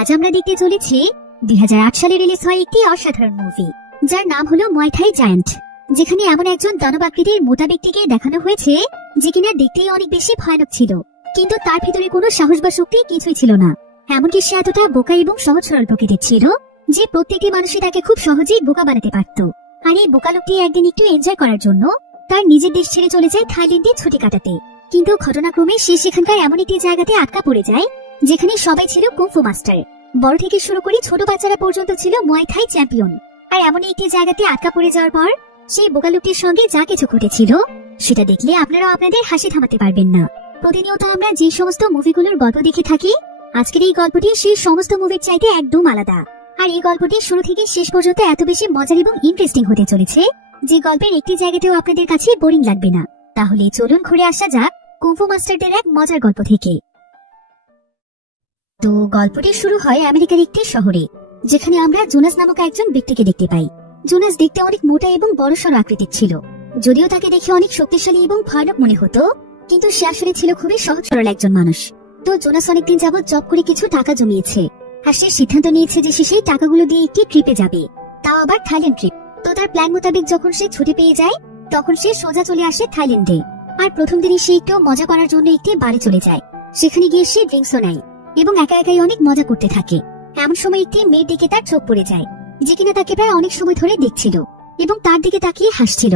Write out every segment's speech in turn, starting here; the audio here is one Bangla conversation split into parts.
আজ আমরা দেখতে চলেছি 2008 সালে রিলিজ হয় একটি অসাধারণ মুভি, যার নাম হলো মুয়াই থাই জায়ান্ট, যেখানে এমন একজন দানবাকৃতির মোটা ব্যক্তিকে দেখানো হয়েছে যে কিনা দেখতেই অনেক বেশি ভয়ানক ছিল, কিন্তু তার ভিতরে কোনো সাহস বা শক্তি কিছুই ছিল না। এমনকি সে এতটা বোকা এবং সহজ সরল প্রকৃতির ছিল যে প্রত্যেকটি মানুষই তাকে খুব সহজেই বোকা বানাতে পারত। আর এই বোকা লোকটি একদিন একটু এনজয় করার জন্য তার নিজের দেশ ছেড়ে চলে যায় থাইল্যান্ডে ছুটি কাটাতে, কিন্তু ঘটনাক্রমে সে সেখানকার এমন একটি জায়গাতে আটকা পড়ে যায় যেখানে সবাই ছিল কুংফু মাস্টার। বড় থেকে শুরু করে ছোট বাচ্চারা পর্যন্ত ছিল মুয়াই থাই চ্যাম্পিয়ন। আর এমন একটি জায়গাতে আটকা পড়ে যাওয়ার পর সেই বোকা লোকটির সঙ্গে যা কিছু ঘটেছিল সেটা দেখলে আপনারাও আপনাদের হাসি থামাতে পারবেন না। প্রতিনিয়ত আমরা যে সমস্ত মুভিগুলোর গল্প দেখে থাকি, আজকের এই গল্পটি সেই সমস্ত মুভির চাইতে একদম আলাদা। আর এই গল্পটি শুরু থেকে শেষ পর্যন্ত এত বেশি মজার এবং ইন্টারেস্টিং হতে চলেছে যে গল্পের একটি জায়গাতেও আপনাদের কাছে বোরিং লাগবে না। তাহলে চলুন ঘুরে আসা যাক কুংফু মাস্টারদের এক মজার গল্প থেকে। তো গল্পটি শুরু হয় আমেরিকার একটি শহরে, যেখানে আমরা জোনাস নামক একজন ব্যক্তিকে দেখতে পাই। জোনাস দেখতে অনেক মোটা এবং বড়সড় আকৃতির ছিল। যদিও তাকে দেখে অনেক শক্তিশালী এবং ভয়ানক মনে হতো, কিন্তু সে আসলে ছিল খুবই সহজ সরল একজন মানুষ। তো জোনাস অনেকদিন যাবৎ জব করে কিছু টাকা জমিয়েছে, আর সে সিদ্ধান্ত নিয়েছে যে সে সেই টাকাগুলো দিয়ে একটি ট্রিপে যাবে, তাও আবার থাইল্যান্ড ট্রিপ। তো তার প্ল্যান মোতাবেক যখন সে ছুটি পেয়ে যায় তখন সে সোজা চলে আসে থাইল্যান্ডে। আর প্রথম দিনই সে একটু মজা করার জন্য একটি বাড়ি চলে যায়। সেখানে গিয়ে সে ড্রিঙ্কসও নেয় এবং একা একাই অনেক মজা করতে থাকে। এমন সময় একটি মেয়ের দিকে তার চোখ পড়ে যায়, যে কিনা তাকে প্রায় অনেক সময় ধরে দেখছিল এবং তার দিকে তাকিয়ে হাসছিল।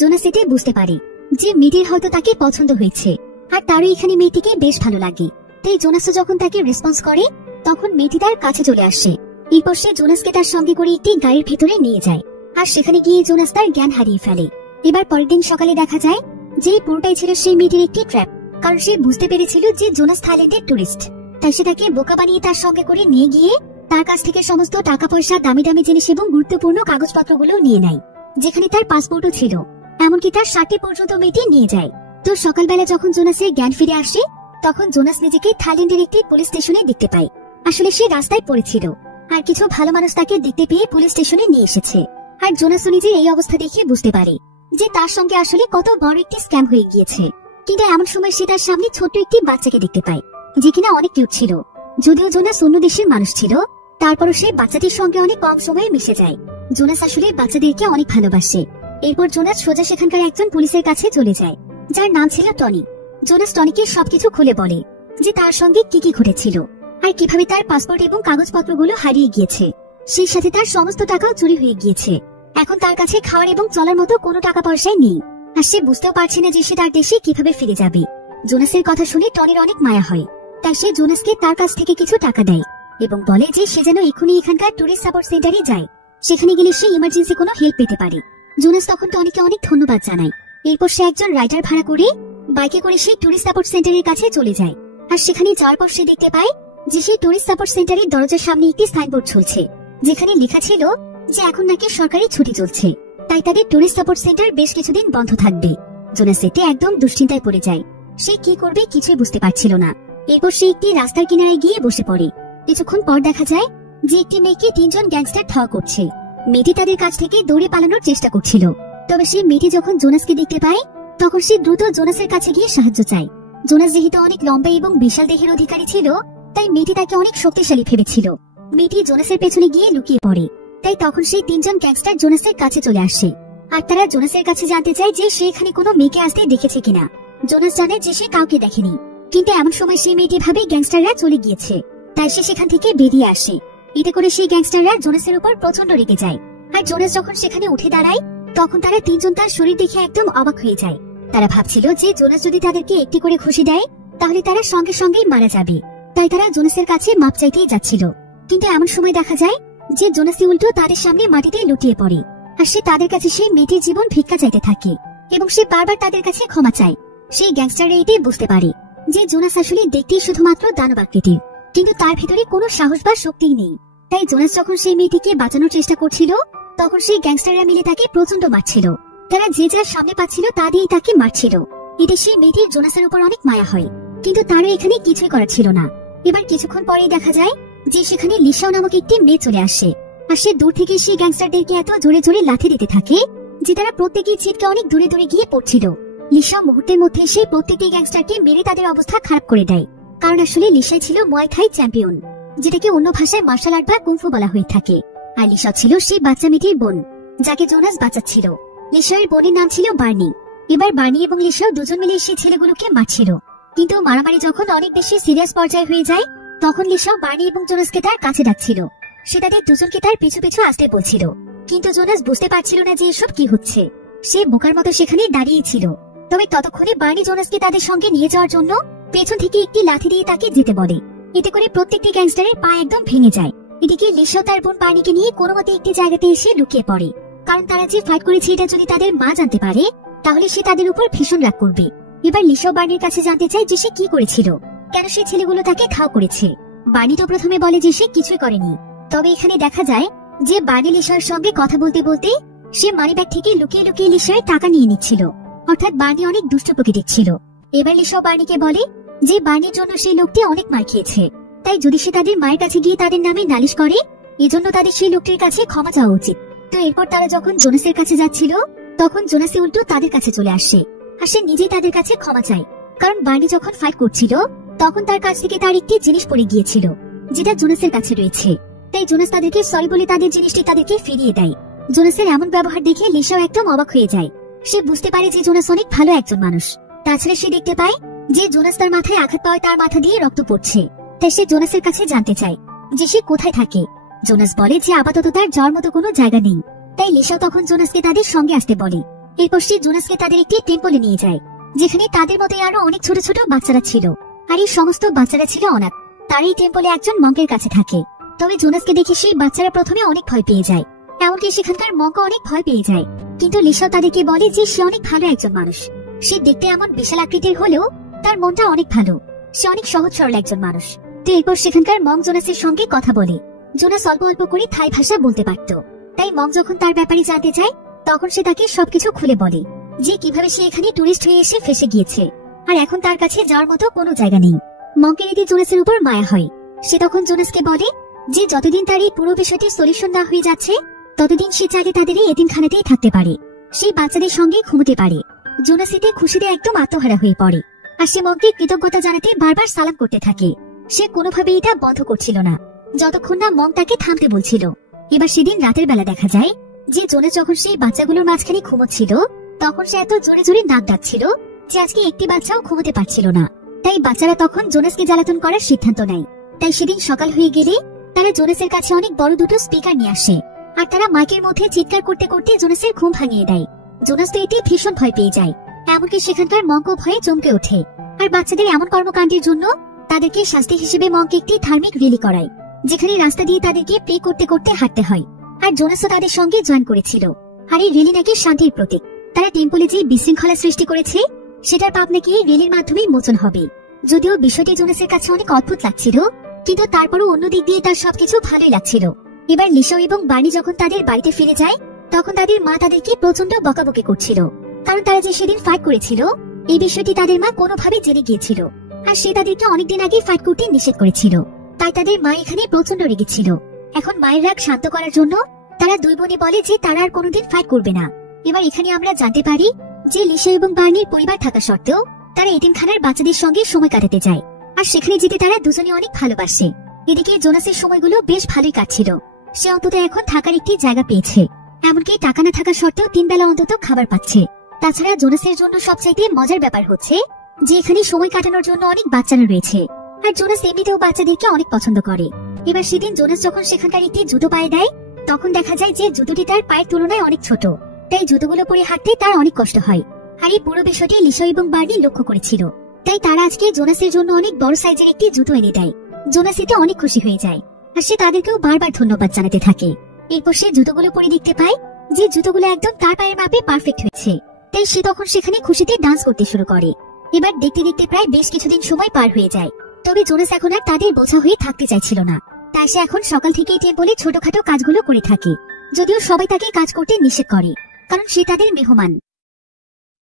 জোনাস এতে বুঝতে পারে যে মেয়েটির হয়তো তাকে পছন্দ হয়েছে, আর তারও এখানে মেয়েটিকে বেশ ভালো লাগে। তাই জোনাসও যখন তাকে রেসপন্স করে তখন মেয়েটি তার কাছে চলে আসে। এরপর সে জোনাসকে তার সঙ্গে করে একটি গাড়ির ভেতরে নিয়ে যায়, আর সেখানে গিয়ে জোনাস তার জ্ঞান হারিয়ে ফেলে। এবার পরের দিন সকালে দেখা যায় যে পুরোটাই ছিল সেই মেয়েটির একটি ট্র্যাপ, কারণ সে বুঝতে পেরেছিল যে জোনাস থাইল্যান্ডের টুরিস্ট। তাই সে তাকে বোকা বানিয়ে তার সঙ্গে করে নিয়ে গিয়ে তার কাছ থেকে সমস্ত টাকা পয়সা, দামি দামি জিনিস এবং গুরুত্বপূর্ণ কাগজপত্রগুলো নিয়ে নেয়, যেখানে তার পাসপোর্টও ছিল। এমনকি তার শার্টে পর্যন্ত মেয়েটি নিয়ে যায়। তো সকালবেলা যখন জোনাসের জ্ঞান ফিরে আসে তখন জোনাস নিজেকে থাইল্যান্ডের একটি পুলিশ স্টেশনে দেখতে পায়। আসলে সে রাস্তায় পড়েছিল, আর কিছু ভালো মানুষ তাকে দেখতে পেয়ে পুলিশ স্টেশনে নিয়ে এসেছে। আর জোনাসও নিজের এই অবস্থা দেখে বুঝতে পারে যে তার সঙ্গে আসলে কত বড় একটি স্ক্যাম হয়ে গিয়েছে। কিন্তু এমন সময় সে তার সামনে ছোট্ট একটি বাচ্চাকে দেখতে পায়, যে কিনা অনেক কিউট ছিল। যদিও জোনাস অন্য দেশের মানুষ ছিল, তারপরও সে বাচ্চাটির সঙ্গে অনেক কম সময়ে মিশে যায়। জোনাস আসলে বাচ্চাদেরকে অনেক ভালোবাসে। এরপর জোনাস সোজা সেখানকার একজন পুলিশের কাছে চলে যায়, যার নাম ছিল টনি। জোনাস টনিকে সবকিছু খুলে বলে যে তার সঙ্গে কি কি ঘটেছিল, আর কিভাবে তার পাসপোর্ট এবং কাগজপত্রগুলো হারিয়ে গিয়েছে। সেই সাথে তার সমস্ত টাকাও চুরি হয়ে গিয়েছে। এখন তার কাছে খাওয়ার এবং চলার মতো কোনো টাকা পয়সাই নেই, আর সে বুঝতেও পারছে না যে সে তার দেশে কিভাবে ফিরে যাবে। জোনাসের কথা শুনে টনির অনেক মায়া হয়, তাই সে জোনাসকে তার কাছ থেকে কিছু টাকা দেয় এবং বলে যে সে যেন এখনই এখানকার টুরিস্ট সাপোর্ট সেন্টারে যায়, সেখানে গেলে সে ইমার্জেন্সি কোনো হেল্প পেতে পারে। জোনাস তখন টনিকে অনেক ধন্যবাদ জানায়। এরপর সে একজন রাইডার ভাড়া করে বাইকে করে সেই টুরিস্ট সাপোর্ট সেন্টারের কাছে চলে যায়। আর সেখানে যাওয়ার পর সে দেখতে পায় যে সেই টুরিস্ট সাপোর্ট সেন্টারের দরজার সামনে একটি সাইনবোর্ড ঝুলছে, যেখানে লেখা ছিল যে এখন নাকি সরকারি ছুটি চলছে, তাই তাদের টুরিস্ট সাপোর্ট সেন্টার বেশ কিছুদিন বন্ধ থাকবে। জোনাস এতে একদম দুশ্চিন্তায় পড়ে যায়। সে কি করবে কিছুই বুঝতে পারছিল না। এরপর সে একটি রাস্তার কিনারায় গিয়ে বসে পড়ে। কিছুক্ষণ পর দেখা যায় যে একটি মেয়েকে তিনজন গ্যাংস্টার ধাওয়া করছে। মেয়েটি তাদের কাছ থেকে দৌড়ে পালানোর চেষ্টা করছিল, তবে সেই মেয়েটি যখন জোনাসকে দেখতে পায় তখন সে দ্রুত জোনাসের কাছে গিয়ে সাহায্য চায়। জোনাস যেহেতু অনেক লম্বা এবং বিশাল দেহের অধিকারী ছিল, তাই মেয়েটি তাকে অনেক শক্তিশালী ভেবেছিল। মেয়েটি জোনাসের পেছনে গিয়ে লুকিয়ে পড়ে, তাই তখন সেই তিনজন গ্যাংস্টার জোনাসের কাছে চলে আসে। আর তারা জোনাসের কাছে জানতে চায় যে সে এখানে কোনো মেয়েকে আসতে দেখেছে কিনা। জোনাস জানে যে সে কাউকে দেখেনি, কিন্তু এমন সময় সেই মেয়েটি ভাবে গ্যাংস্টাররা চলে গিয়েছে, তাই সে সেখান থেকে বেরিয়ে আসে। এতে করে সেই গ্যাংস্টাররা জোনাসের উপর প্রচন্ড রেগে যায়। আর জোনাস যখন সেখানে উঠে দাঁড়ায় তখন তারা তিনজন তার শরীর দেখে একদম অবাক হয়ে যায়। তারা ভাবছিল যে জোনাস যদি তাদেরকে একটি করে ঘুষি দেয় তাহলে তারা সঙ্গে সঙ্গেই মারা যাবে, তাই তারা জোনাসের কাছে মাপ চাইতেই যাচ্ছিল। কিন্তু এমন সময় দেখা যায় যে জোনাসই উল্টো তাদের সামনে মাটিতে লুটিয়ে পড়ে, আর সে তাদের কাছে সেই মেয়েটির জীবন ভিক্ষা চাইতে থাকে এবং সে বারবার তাদের কাছে ক্ষমা চায়। সেই গ্যাংস্টাররা এটাই বুঝতে পারে যে জোনাস আসলে দেখতেই শুধুমাত্র দানবাকৃতির, কিন্তু তার ভিতরে কোনো সাহস বা শক্তিই নেই। তাই জোনাস যখন সেই মেয়েটিকে বাঁচানোর চেষ্টা করছিল তখন সেই গ্যাংস্টাররা মিলে তাকে প্রচন্ড মারছিল। তারা যে যার সামনে পাচ্ছিল তা দিয়েই তাকে মারছিল। এতে সেই মেয়েটির জোনাসের উপর অনেক মায়া হয়, কিন্তু তারও এখানে কিছুই করার ছিল না। এবার কিছুক্ষণ পরেই দেখা যায় যে সেখানে লিসাও নামক একটি মেয়ে চলে আসে, আর সে দূর থেকে সেই গ্যাংস্টারদেরকে এত জোরে জোরে লাথি দিতে থাকে যে তারা প্রত্যেকেই ছিটকে অনেক দূরে দূরে গিয়ে পড়ছিল। লিসা মুহূর্তের মধ্যে সেই প্রত্যেকটি গ্যাংস্টারকে মেরে তাদের অবস্থা খারাপ করে দেয়, কারণ আসলে লিসাই ছিল মুয়াই থাই চ্যাম্পিয়ন। যেটাকে অন্য ভাষায় মার্শাল আর্ট বা কুংফু বলা হয়ে থাকে। আর লিসা ছিল সেই বাচ্চা মেয়েটির বোন, যাকে জোনাস বাঁচাচ্ছিল। লিসার বোনের নাম ছিল বার্নি। এবার বার্নি এবং লিসাও দুজন মিলে সেই ছেলেগুলোকে মারছিল। কিন্তু মারামারি যখন অনেক বেশি সিরিয়াস পর্যায়ে হয়ে যায়, তখন লিসাও বার্নি এবং জোনাসকে তার কাছে ডাকছিল। সে তাদের দুজনকে তার পিছু পিছু আসতে বলছিল। কিন্তু জোনাস বুঝতে পারছিল না যে এসব কি হচ্ছে। সে বোকার মতো সেখানে দাঁড়িয়ে ছিল। তবে ততক্ষণে বার্নি জোনাসকে তাদের সঙ্গে নিয়ে যাওয়ার জন্য পেছন থেকে একটি লাঠি দিয়ে তাকে যেতে বলে। এতে করে প্রত্যেকটি গ্যাংস্টারের পা একদম ভেঙে যায়। এদিকে লিসাও তার বোন বার্নিকে নিয়ে কোনো মতে একটি জায়গাতে এসে লুকিয়ে পড়ে। কারণ তারা যে ফাইট করেছে এটা যদি তাদের মা জানতে পারে, তাহলে সে তাদের উপর ভীষণ রাগ করবে। এবার লিসাও বার্নির কাছে জানতে চায় যে সে কি করেছিল, কেন সে ছেলেগুলো তাকে ঘাও করেছে। বার্নি তো প্রথমে বলে যে সে কিছুই করেনি। তবে এখানে দেখা যায় যে বার্নি লিসার সঙ্গে কথা বলতে বলতে সে মানিব্যাগ থেকে লুকিয়ে লুকিয়ে লিসার টাকা নিয়ে নিচ্ছিল। অর্থাৎ বার্নি অনেক দুষ্ট প্রকৃতির ছিল। এবার লিসাও বার্নিকে বলে যে বার্নির জন্য সেই লোকটি অনেক মার খেয়েছে, তাই যদি সে তাদের মায়ের কাছে গিয়ে তাদের নামে নালিশ করে, এজন্য তাদের সেই লোকটির কাছে ক্ষমা চাওয়া উচিত। তো এরপর তারা যখন জোনাসের কাছে যাচ্ছিল, তখন জোনাসে উল্টো তাদের কাছে চলে আসে। আর সে নিজেই তাদের কাছে ক্ষমা চায়। কারণ বার্নি যখন ফাইট করছিল, তখন তার কাছ থেকে তার একটি জিনিস পড়ে গিয়েছিল, যেটা জোনাসের কাছে রয়েছে। তাই জোনাস তাদেরকে সরি বলে তাদের জিনিসটি তাদেরকে ফিরিয়ে দেয়। জোনাসের এমন ব্যবহার দেখে লিসাও একদম অবাক হয়ে যায়। সে বুঝতে পারে যে জোনাস অনেক ভালো একজন মানুষ। তাছাড়া সে দেখতে পায় যে জোনাস তার মাথায় আঘাত পাওয়ায় তার মাথা দিয়ে রক্ত পড়ছে। তাই সে জোনাসের কাছে জানতে চায় যে সে কোথায় থাকে। জোনাস বলে যে আপাতত তার যাওয়ার মতো কোনো জায়গা নেই। তাই লিসাও তখন জোনাসকে তাদের সঙ্গে আসতে বলে। এরপর সে জোনাসকে তাদের একটি টেম্পলে নিয়ে যায়, যেখানে তাদের মতোই আরো অনেক ছোট ছোট বাচ্চারা ছিল। আর এই সমস্ত বাচ্চারা ছিল অনাথ। তার এই টেম্পলে একজন মঙ্কের কাছে থাকে। তবে জোনাসকে দেখে সেই বাচ্চারা প্রথমে অনেক ভয় পেয়ে যায়, এমনকি সেখানকার মঙ্কও অনেক ভয় পেয়ে যায়। কিন্তু লিসাও তাদেরকে বলে যে সে অনেক ভালো একজন মানুষ। সে দেখতে এমন বিশাল আকৃতির হলেও তার মনটা অনেক ভালো। সে অনেক সহজ সরল একজন মানুষ। তো এরপর সেখানকার মঙ্ক জোনাসের সঙ্গে কথা বলে। জোনাস অল্প অল্প করে থাই ভাষা বলতে পারত। তাই মঙ্ক যখন তার ব্যাপারে জানতে চায়, তখন সে তাকে সবকিছু খুলে বলে যে কিভাবে সে এখানে টুরিস্ট হয়ে এসে ফেসে গিয়েছে, আর এখন তার কাছে যাওয়ার মতো কোনো জায়গা নেই। মঙ্কের এতে জোনাসের উপর মায়া হয়। সে তখন জোনাসকে বলে যে যতদিন তার এই পুরো বিষয়টির সলিউশন না হয়ে যাচ্ছে, ততদিন সে চাইলে তাদের এই এতিমখানাতেই থাকতে পারে, সেই বাচ্চাদের সঙ্গে ঘুমোতে পারে। জোনাস এতে খুশিতে একদম আত্মহারা হয়ে পড়ে। আর সে মঙ্ককে কৃতজ্ঞতা জানাতে বারবার সালাম করতে থাকে। সে কোনোভাবে এটা বন্ধ করছিল না, যতক্ষণ না মঙ্ক তাকে থামতে বলছিল। এবার সেদিন রাতের বেলা দেখা যায় যে জোনাস যখন সেই বাচ্চাগুলোর মাঝখানে ঘুমোচ্ছিল, তখন সে এত জোরে জোরে নাক ডাকছিল যে আজকে একটি বাচ্চাও ঘুমোতে পারছিল না। তাই বাচ্চারা তখন জোনাসকে জ্বালাতন করার সিদ্ধান্ত নেয়। তাই সেদিন সকাল হয়ে গেলে তারা জোনাসের কাছে অনেক বড় দুটো স্পিকার নিয়ে আসে। আর তারা মাইকের মধ্যে চিৎকার করতে করতে জোনাসের ঘুম ভাঙিয়ে দেয়। জোনাস তো এতে ভীষণ ভয় পেয়ে যায়। এমনকি সেখানকার মঙ্কও ভয়ে চমকে ওঠে। আর বাচ্চাদের এমন কর্মকাণ্ডের জন্য তাদেরকে শাস্তি হিসেবে মঙ্ক একটি ধার্মিক র্যালি করায়, যেখানে রাস্তা দিয়ে তাদেরকে প্রে করতে করতে হাঁটতে হয়। আর জোনাসও তাদের সঙ্গে জয়েন করেছিল। আর এই র্যালি নাকি শান্তির প্রতীক। তারা টেম্পলে যে বিশৃঙ্খলা সৃষ্টি করেছে, সেটার পাপ নাকি এই র্যালির মাধ্যমেই মোচন হবে। যদিও বিষয়টি জোনাসের কাছে অনেক অদ্ভুত লাগছিল, কিন্তু তারপরও অন্য দিক দিয়ে তার সবকিছু ভালোই লাগছিল। এবার লিসাও এবং বার্নি যখন তাদের বাড়িতে ফিরে যায়, তখন তাদের মা তাদেরকে প্রচন্ড বকাবকি করছিল। কারণ তারা যে সেদিন ফাইট করেছিল, এই বিষয়টি তাদের মা কোনোভাবে জেনে গিয়েছিল। আর সে তাদেরকে অনেকদিন আগে ফাইট করতে নিষেধ করেছিল। তাই তাদের মা এখানে প্রচন্ড রেগেছিল। এখন মায়ের রাগ শান্ত করার জন্য তারা দুই বোনে বলে যে তারা আর কোনোদিন ফাইট করবে না। এবার এখানে আমরা জানতে পারি যে লিসা এবং বার্নির পরিবার থাকা সত্ত্বেও তারা এতিমখানার বাচ্চাদের সঙ্গে সময় কাটাতে যায়। আর সেখানে যেতে তারা দুজনে অনেক ভালোবাসে। এদিকে জোনাসের সময়গুলো বেশ ভালোই কাটছিল। সে অন্তত এখন থাকার একটি জায়গা পেয়েছে। এমনকি টাকা না থাকা সত্ত্বেও 3 বেলা অন্তত খাবার পাচ্ছে। তাছাড়া জোনাসের জন্য সবচাইতে মজার ব্যাপার হচ্ছে যে এখানে সময় কাটানোর জন্য অনেক বাচ্চারা রয়েছে। আর জোনাস এমনিতেও বাচ্চাদেরকে অনেক পছন্দ করে। এবার সেদিন জোনাস যখন সেখানকার একটি জুতো পায়ে দেয়, তখন দেখা যায় যে জুতোটি তার পায়ের তুলনায় অনেক ছোট। তাই জুতোগুলো পরে হাঁটতে তার অনেক কষ্ট হয়। আর এই পুরো বিষয়টি লিসা এবং বার্নি লক্ষ্য করেছিল। তাই তারা আজকে জোনাসের জন্য অনেক বড় সাইজের একটি জুতো এনে দেয়। জোনাস এতে অনেক খুশি হয়ে যায়। আর সে তাদেরকেও বারবার ধন্যবাদ জানাতে থাকে। এরপর সে জুতোগুলো পরে দেখতে পায় যে জুতোগুলো একদম তার পায়ের মাপে পারফেক্ট হয়েছে। তাই সে তখন সেখানে খুশিতে ডান্স করতে শুরু করে। এবার দেখতে দেখতে প্রায় বেশ কিছুদিন সময় পার হয়ে যায়। তবে জোনাস এখন আর তাদের বোঝা হয়ে থাকতে চাইছিল না। তাই সে এখন সকাল থেকেই টেম্পলে ছোটখাটো কাজগুলো করে থাকে। যদিও সবাই তাকে কাজ করতে নিষেধ করে, কারণ সে তাদের মেহমান।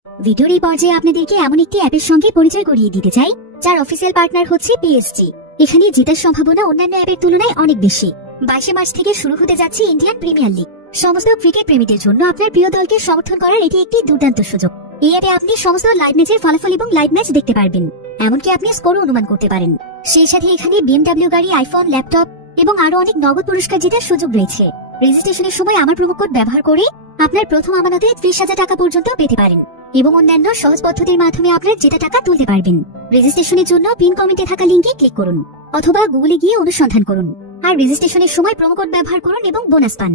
ভিডিওর এই পর্যায়ে আপনাদেরকে এমন একটি অ্যাপের সঙ্গে পরিচয় করিয়ে দিতে চাই, যার অফিসিয়াল পার্টনার হচ্ছে PSG। এখানে জেতার সম্ভাবনা অন্যান্য অ্যাপের তুলনায় অনেক বেশি। 22 মার্চ থেকে শুরু হতে যাচ্ছে ইন্ডিয়ান প্রিমিয়ার লিগ। সমস্ত ক্রিকেট প্রেমীদের জন্য আপনার প্রিয় দলকে সমর্থন করার এটি একটি দুর্দান্ত সুযোগ। এই অ্যাপে আপনি সমস্ত লাইভ ম্যাচের ফলাফল এবং লাইভ ম্যাচ দেখতে পারবেন। এমনকি আপনি স্কোরও অনুমান করতে পারেন। সেই সাথে এখানে BMW গাড়ি, আইফোন, ল্যাপটপ এবং আরো অনেক নগদ পুরস্কার জেতার সুযোগ রয়েছে। রেজিস্ট্রেশনের সময় আমার প্রোমো কোড ব্যবহার করে আপনার প্রথম আমানতে 30,000 টাকা পর্যন্ত পেতে পারেন এবং অন্যান্য সহজ পদ্ধতির মাধ্যমে আপনার জেতা টাকা তুলতে পারবেন। রেজিস্ট্রেশনের জন্য পিন কমেন্টে থাকা লিঙ্কে ক্লিক করুন অথবা গুগলে গিয়ে অনুসন্ধান করুন আর রেজিস্ট্রেশনের সময় প্রোমো কোড ব্যবহার করুন এবং বোনাস পান।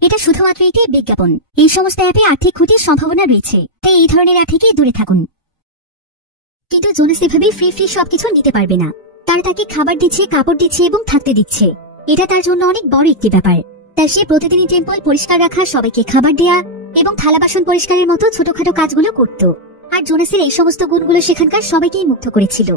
এটা শুধুমাত্র একটি বিজ্ঞাপন। এই সমস্ত অ্যাপে আর্থিক ক্ষতির সম্ভাবনা রয়েছে, তাই এই ধরনের অ্যাপ থেকে দূরে থাকুন। কিন্তু জোনাস এভাবে ফ্রি সবকিছু নিতে পারবে না। তারা তাকে খাবার দিচ্ছে, কাপড় দিচ্ছে এবং থাকতে দিচ্ছে। এটা তার জন্য অনেক বড় একটি ব্যাপার। তাই সে প্রতিদিনই টেম্পল পরিষ্কার রাখা, সবাইকে খাবার দেয়া এবং থালা বাসন পরিষ্কারের মতো ছোটখাটো কাজগুলো করত। আর জোনাসের এই সমস্ত গুণগুলো সেখানকার সবাইকেই মুগ্ধ করেছিল।